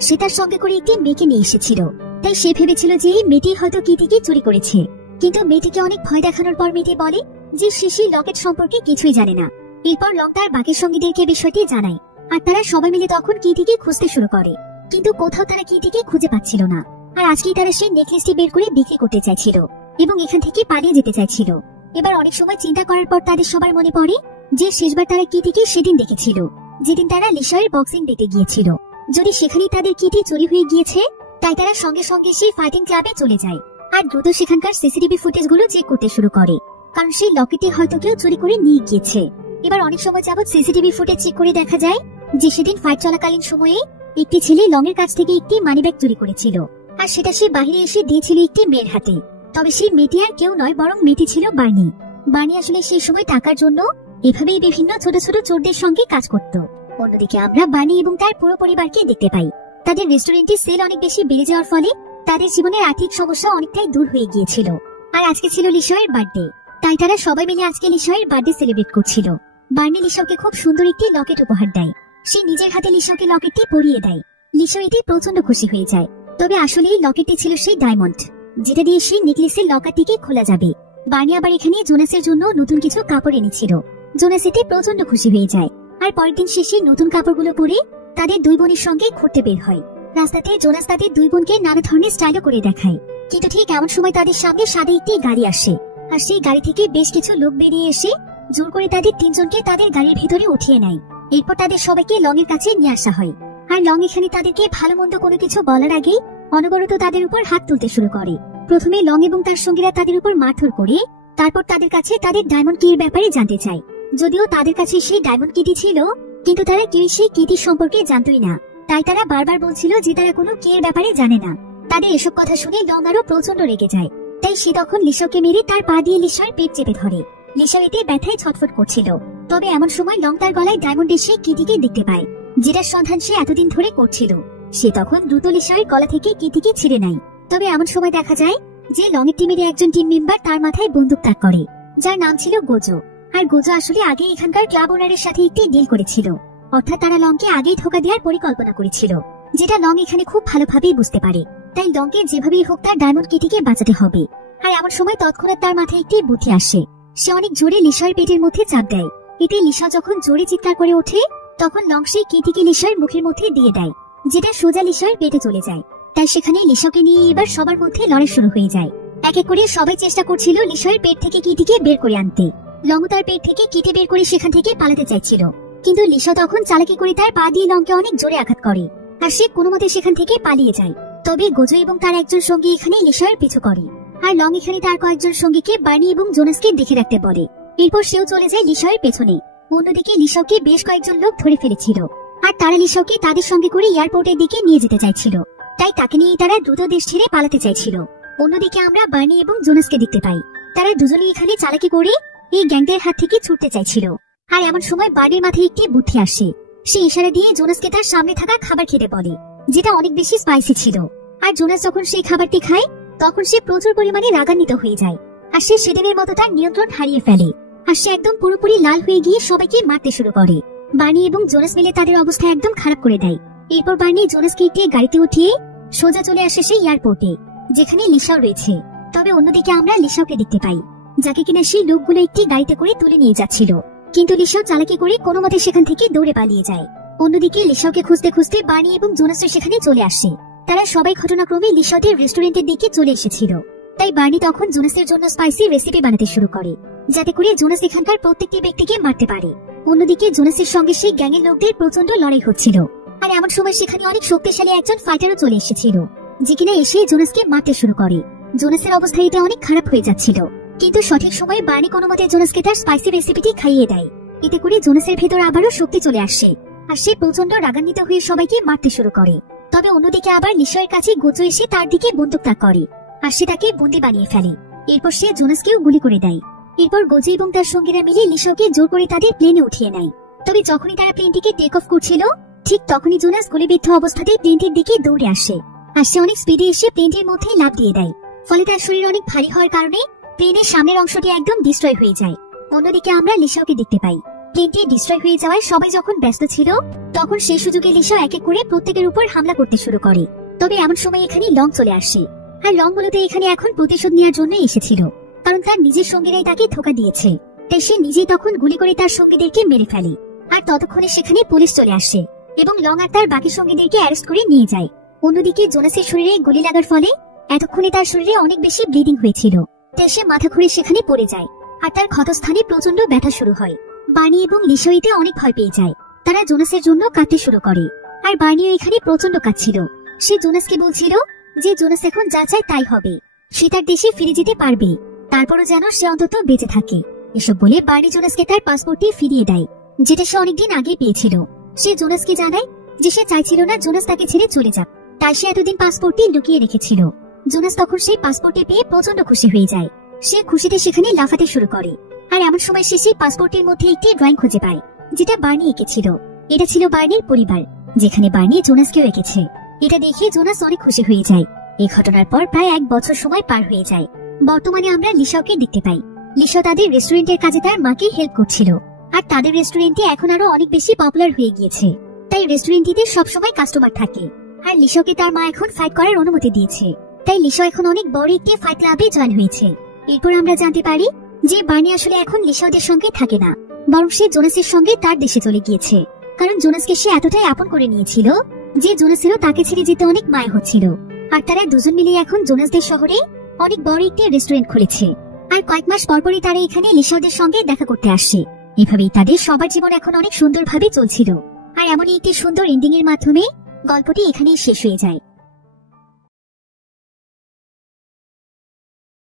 সে তার সঙ্গে করে একটি মেয়েকে নিয়ে এসেছিল, তাই সে ভেবেছিল যে এই মেয়েটি হয়তো কিটিকে চুরি করেছে। কিন্তু মেয়েটিকে অনেক ভয় দেখানোর পর মেয়েটি বলে যে সে সেই লকেট সম্পর্কে কিছুই জানে না। এরপর লং তার বাকি সঙ্গীদেরকে বিষয়টি জানায় আর তারা সবাই মিলে তখন কিটিকে খুঁজতে শুরু করে, কিন্তু কোথাও তারা কিটিকে খুঁজে পাচ্ছিল না। আর আজকেই তারা সেই নেকলেসটি বের করে বিক্রি করতে চাইছিল এবং এখান থেকে পালিয়ে যেতে চাইছিল। এবার অনেক সময় চিন্তা করার পর তাদের সবার মনে পড়ে যে শেষবার তারা কিটিকে সেদিন দেখেছিল, যেদিন তারা লিসাওয়ের বক্সিং ডেটে গিয়েছিল। যদি সেখানে তাদের কিটি চুরি হয়ে গিয়েছে, তাই তারা সঙ্গে সঙ্গে সেই ফাইটিং ক্লাবে চলে যায় আর দ্রুত সেখানকার সিসিটিভি ফুটেজ গুলো চেক করতে শুরু করে, কারণ সেই লকেটে হয়তো কেউ চুরি করে নিয়ে গিয়েছে। এবার অনেক সময় যাবত সিসিটিভি ফুটেজ চেক করে দেখা যায় যে সেদিন ফাইট চলাকালীন সময়ে একটি ছেলে লং এর কাছ থেকে একটি মানিব্যাগ চুরি করেছিল আর সেটা সে বাইরে এসে দিয়েছিল একটি মেয়ের হাতে। তবে সেই মেয়েটি আর কেউ নয়, বরং মেয়েটি ছিল বার্নি। বার্নি আসলে সেই সময় টাকার জন্য এভাবেই বিভিন্ন ছোট ছোট চোরদের সঙ্গে কাজ করত। অন্যদিকে আমরা বার্নি এবং তার পুরো পরিবারকে দেখতে পাই। তাদের রেস্টুরেন্টে সেল অনেক বেশি বেড়ে যাওয়ার ফলে তাদের জীবনের আর্থিক সমস্যা অনেকটাই দূর হয়ে গিয়েছিল। আর আজকে ছিল লিসাওয়ের বার্থডে, তাই তারা সবাই মিলে আজকে লিসাওয়ের বার্থডে সেলিব্রেট করছিল। বার্নি লিসাওকে খুব সুন্দর একটি লকেট উপহার দেয়। সে নিজের হাতে লিসাওকে লকেটটি পরিয়ে দেয়। লিসা এতে প্রচন্ড খুশি হয়ে যায়। তবে আসলে এই লকেটটি ছিল সেই ডায়মন্ড যেটা দিয়ে সেই নেকলেসের লকারটিকে খোলা যাবে। বার্নি আবার এখানে জোনাসের জন্য নতুন কিছু কাপড় এনেছিল। জোনাস এতে প্রচন্ড খুশি হয়ে যায়। আর পরের দিন শেষে নতুন কাপড়গুলো পরে তাদের দুই বোনের সঙ্গে ঘুরতে বের হয়। রাস্তাতে জোনাস তাদের দুই বোনকে নানা ধরনের স্টাইলও করে দেখায়। কিন্তু ঠিক এমন সময় তাদের সামনে সাদা একটি গাড়ি আসে, আর সেই গাড়ি থেকে বেশ কিছু লোক বেরিয়ে এসে জোর করে তাদের তিনজনকে তাদের গাড়ির ভেতরে উঠিয়ে নেয়। এরপর তাদের সবাইকে লং এর কাছে নিয়ে আসা হয়। আর লং এখানে তাদেরকে ভালো মন্দ কোনো কিছু বলার আগেই অনবরত তাদের উপর হাত তুলতে শুরু করে। প্রথমে লং এবং তার সঙ্গীরা তাদের উপর মারধর করে তারপর তাদের কাছে তাদের ডায়মন্ড কি এর ব্যাপারে জানতে চায়। যদিও তাদের কাছে সেই ডায়মন্ড কিটি ছিল, কিন্তু তারা কেউ সেই কিটির সম্পর্কে জানতই না। তাই তারা বারবার বলছিল যে তারা কোনো কি এর ব্যাপারে জানে না। তাদের এসব কথা শুনে লং আরো প্রচন্ড রেগে যায়। তাই সে তখন লিসাকে মেরে তার পা দিয়ে লিসার পেট চেপে ধরে। লিসা এতে ব্যথায় ছটফট করছিল। তবে এমন সময় লং তার গলায় ডায়মন্ডের সেই কিটিকে দেখতে পায়, যেটার সন্ধান সে এতদিন ধরে করছিল। সে তখন দ্রুত লিসার গলা থেকে কিটিকে ছিঁড়ে নেয়। তবে এমন সময় দেখা যায় যে লং এর টিমের একজন টিম মেম্বার তার মাথায় বন্দুক তাক করে, যার নাম ছিল গোজো। আর গোজো আসলে আগে এখানকার ক্লাব ওনারের সাথে একটি ডিল করেছিল, অর্থাৎ তারা লংকে আগেই ধোকা দেওয়ার পরিকল্পনা করেছিল, যেটা লং এখানে খুব ভালোভাবেই বুঝতে পারে। তাই লংকে যেভাবেই হোক তার ডায়মন্ড কিটিকে বাঁচাতে হবে। আর এমন সময় তৎক্ষণাৎ তার মাথায় একটি বুদ্ধি আসে। সে অনেক জোরে লিসার পেটের মধ্যে চাপ দেয়। এতে লিসা যখন জোরে চিৎকার করে ওঠে তখন লং সেই কিটিকে লিসার মুখের মধ্যে দিয়ে দেয়, যেটা সোজা লিসার পেটে চলে যায়। তাই সেখানে লিসাকে নিয়ে এবার সবার মধ্যে লড়াই শুরু হয়ে যায়। এক এক করে সবাই চেষ্টা করছিল লিসার পেট থেকে কিটিকে বের করে আনতে। লং তার পেট থেকে কিটি বের করে সেখান থেকে পালাতে চাইছিল, কিন্তু লিসা তখন চালাকি করে তার পা দিয়ে লংকে অনেক জোরে আঘাত করে, আর সে কোনো মতে সেখান থেকে পালিয়ে যায়। তবে গোজো এবং তার একজন সঙ্গী এখানে লিসার পিছু করে, আর লং এখানে তার কয়েকজন সঙ্গীকে বার্নি এবং জোনাসকে দেখে রাখতে বলে। এরপর সেও চলে যায় লিসার পেছনে। অন্যদিকে লিসাকে বেশ কয়েকজন লোক ধরে ফেলেছিল, আর তারা লিসাকে তাদের সঙ্গে করে এয়ারপোর্টের দিকে নিয়ে যেতে চাইছিল। তাই তাকে নিয়ে তারা দ্রুত দেশ ছেড়ে পালাতে চাইছিল। অন্যদিকে আমরা বার্নি এবং জোনাসকে দেখতে পাই, তারা দুজনেই এখানে চালাকি করে এই গ্যাংদের হাত থেকে ছুটতে চাইছিল। আর এমন সময় বার্নির মাথায় একটি বুদ্ধি আসে। সে ইশারা দিয়ে জোনাসকে তার সামনে থাকা খাবার খেতে বলে, যেটা অনেক বেশি স্পাইসি ছিল। আর জোনাস যখন সেই খাবারটি খায় তখন সে প্রচুর পরিমাণে রাগান্বিত হয়ে যায়, আর সে সেদিনের মতো তার নিয়ন্ত্রণ হারিয়ে ফেলে। আর সে একদম পুরোপুরি লাল হয়ে গিয়ে সবাইকে মারতে শুরু করে। বার্নি এবং জোনাস মিলে তাদের অবস্থা একদম খারাপ করে দেয়। এরপর বার্নি জোনাসকে একটি গাড়িতে উঠিয়ে সোজা চলে আসে সেই এয়ারপোর্টে, যেখানে লিসাও রয়েছে। তবে অন্যদিকে আমরা লিসাকে দেখতে পাই, যাকে কিনা সেই লোকগুলো একটি গাড়িতে করে তুলে নিয়ে যাচ্ছিল, কিন্তু লিসাও চালাকি করে কোনো মতে সেখান থেকে দৌড়ে পালিয়ে যায়। অন্যদিকে লিসাকে খুঁজতে খুঁজতে বার্নি এবং জোনাসও সেখানে চলে আসে। তারা সবাই ঘটনাক্রমে লিসাদের রেস্টুরেন্টের দিকে চলে এসেছিল। তাই বার্নি তখন জোনাসের জন্য স্পাইসি রেসিপি বানাতে শুরু করে, যাতে করে জোনাস এখানকার প্রত্যেকটি ব্যক্তিকে মারতে পারে। অন্যদিকে জোনাসের সঙ্গে সেই গ্যাংয়ের লোকদের প্রচন্ড লড়াই হচ্ছিল। আর এমন সময় সেখানে অনেক শক্তিশালী একজন ফাইটারও চলে এসেছিল, যে কিনা এসে জোনাসকে মারতে শুরু করে। জোনাসের অবস্থা এতে অনেক খারাপ হয়ে যাচ্ছিল, কিন্তু সঠিক সময়ে বার্নি কোনো মতে জোনাসকে তার স্পাইসি রেসিপিটি খাইয়ে দেয়। এতে করে জোনাসের ভেতর আবারও শক্তি চলে আসে, আর সে প্রচন্ড রাগান্বিত হয়ে সবাইকে মারতে শুরু করে। তবে অন্যদিকে আবার লিসার কাছে গোজো এসে তার দিকে বন্দুক তাক করে, আর সে তাকে বন্দী বানিয়ে ফেলে। এরপর সে জোনাসকেও গুলি করে দেয়। এরপর গোজো এবং তার সঙ্গীরা মিলে লিসাকে জোর করে তাদের প্লেনে উঠিয়ে নেয়। তবে যখনই তারা প্লেনটিকে টেক অফ করছিল ঠিক তখনই জোনাস গুলিবিদ্ধ অবস্থাতেই প্লেনটির দিকে দৌড়ে আসে, আর সে অনেক স্পিডে এসে প্লেনটির মধ্যে লাফ দিয়ে দেয়। ফলে তার শরীর অনেক ভারী হওয়ার কারণে প্লেনের সামনের অংশটি একদম ডিস্ট্রয় হয়ে যায়। অন্যদিকে আমরা লিসাকে দেখতে পাই, প্লেনটি ডিস্ট্রয় হয়ে যাওয়ায় সবাই যখন ব্যস্ত ছিল তখন সেই সুযোগে লিসা এক এক করে প্রত্যেকের উপর হামলা করতে শুরু করে। তবে এমন সময় এখানে লং চলে আসে, আর লং মূলত এখানে এখন প্রতিশোধ নেওয়ার জন্য এসেছিল, কারণ তার নিজের সঙ্গীরাই তাকে ধোকা দিয়েছে। তাই সে নিজেই তখন গুলি করে তার সঙ্গীদেরকে মেরে ফেলে। আর ততক্ষণে সেখানে পুলিশ চলে আসে এবং লং আর তার বাকি সঙ্গীদেরকে অ্যারেস্ট করে নিয়ে যায়। অন্যদিকে জোনাসের শরীরে গুলি লাগার ফলে এতক্ষণে তার শরীরে অনেক বেশি ব্লিডিং হয়েছিল, তাই সে মাথা ঘুরে সেখানে পড়ে যায়, আর তার ক্ষতস্থানে প্রচন্ড ব্যথা শুরু হয়। বার্নি এবং লিসা এতে অনেক ভয় পেয়ে যায়। তারা জোনাসের জন্য কাঁদতে শুরু করে, আর বার্নিও এখানে প্রচন্ড কাঁদছিল। সে জোনাসকে বলছিল যে জোনাস এখন যা চায় তাই হবে, সে তার দেশে ফিরে যেতে পারবে, তারপরও যেন সে অন্তত বেঁচে থাকে। এসব বলে বার্নি জোনাসকে তার পাসপোর্টটি ফিরিয়ে দেয়, যেটা সে অনেকদিন আগে পেয়েছিল। সে জোনাসকে জানায় যে সে চাইছিল না জোনাস তাকে ছেড়ে চলে যাক, তাই সে এতদিন পাসপোর্টটি লুকিয়ে রেখেছিল। জোনাস তখন সেই পাসপোর্টটি পেয়ে প্রচন্ড খুশি হয়ে যায়। সে খুশিতে সেখানে লাফাতে শুরু করে, আর এমন সময় সে সেই পাসপোর্টের মধ্যে একটি ড্রয়িং খুঁজে পায়, যেটা বার্নি এঁকেছিল। এটা ছিল বার্নির পরিবার, যেখানে বার্নি জোনাসকেও এঁকেছে। এটা দেখে জোনাস অনেক খুশি হয়ে যায়। এই ঘটনার পর প্রায় 1 বছর সময় পার হয়ে যায়। বর্তমানে আমরা লিসাকে দেখতে পাই। লিসা তাদের রেস্টুরেন্টের কাজে তার মাকে হেল্প করছিল, আর তাদের রেস্টুরেন্টে এখন আরো অনেক বেশি পপুলার হয়ে গিয়েছে। তাই রেস্টুরেন্টটিতে সবসময় কাস্টমার থাকে। আর লিশোকে তার মা এখন ফাইট করার অনুমতি দিয়েছে, তাই লিশো এখন অনেক বড় একটি ফাইট ক্লাবে জয়েন হয়েছে। এরপর আমরা জানতে পারি যে বার্নি আসলে এখন লিশোদের সঙ্গে থাকে না, বরং সে জোনাসের সঙ্গে তার দেশে চলে গিয়েছে, কারণ জোনাসকে সে এতটাই আপন করে নিয়েছিল যে জোনাসেরও তাকে ছেড়ে যেতে অনেক মায়া হচ্ছিল। আর তারা দুজন মিলে এখন জোনাসদের শহরে অনেক বড় একটি রেস্টুরেন্ট খুলেছে। আর কয়েক মাস পরপরই তারা এখানে লিশোদের সঙ্গে দেখা করতে আসছে। এভাবেই তাদের সবার জীবন এখন অনেক সুন্দরভাবে চলছিল। আর এমনই একটি সুন্দর এন্ডিং এর মাধ্যমে গল্পটি এখানেই শেষ হয়ে যায়।